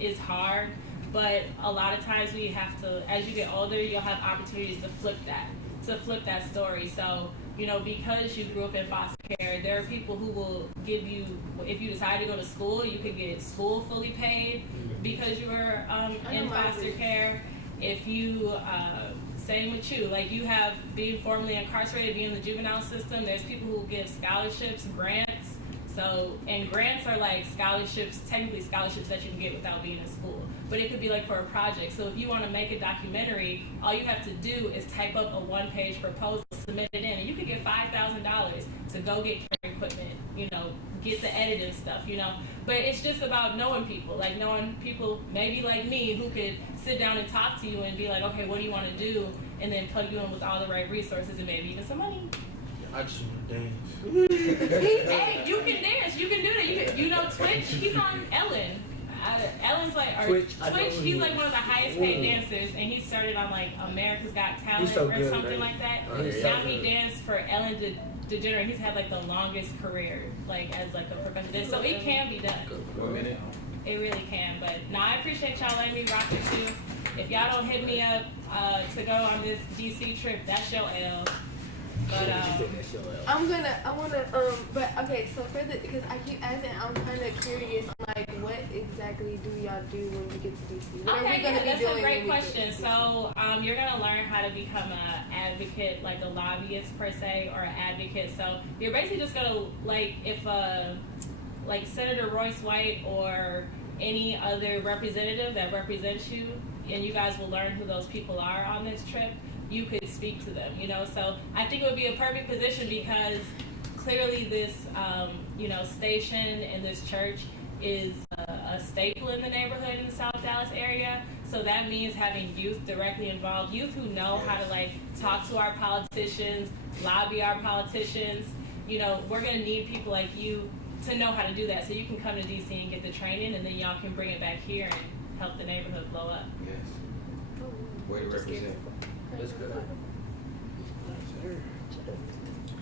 is hard, but a lot of times we have to, as you get older, you'll have opportunities to flip that story. So, you know, because you grew up in foster care, there are people who will give you, if you decide to go to school, you could get school fully paid because you were in foster care. If you, same with you, like you have being formerly incarcerated, being in the juvenile system, there's people who give scholarships, grants. So, and grants are like scholarships, technically scholarships that you can get without being in school. But it could be like for a project. So if you want to make a documentary, all you have to do is type up a one-page proposal, submit it in, and you could get $5,000 to go get camera equipment, you know, get the editing stuff, you know. But it's just about knowing people, like knowing people maybe like me who could sit down and talk to you and be like, okay, what do you want to do? And then plug you in with all the right resources and maybe even some money. I just want to dance. Hey, you can dance. You can do that. You know Twitch? He's on Ellen. Ellen's like, or Twitch, he's like one of the highest paid dancers, and he started on like America's Got Talent or something like that. Now he danced for Ellen DeGeneres. He's had like the longest career, like as like a professional. So it can be done. 1 minute. It really can. But no, I appreciate y'all letting me rock with you. If y'all don't hit me up to go on this DC trip, that's your L. But but okay, so because I keep asking, I'm kind of curious, like, what exactly do y'all do when you get to DC? What okay, yeah, that's a great question. So, you're gonna learn how to become an advocate, like a lobbyist per se, or an advocate. So, you're basically just gonna, like, if like Senator Royce White or any other representative that represents you, and you guys will learn who those people are on this trip, you could speak to them, you know. So I think it would be a perfect position because clearly this, you know, station and this church is a staple in the neighborhood in the South Dallas area. So that means having youth directly involved, youth who know how to like talk to our politicians, lobby our politicians. You know, we're gonna need people like you to know how to do that. So you can come to DC and get the training, and then y'all can bring it back here and help the neighborhood blow up. Yes. Way to represent. That's good.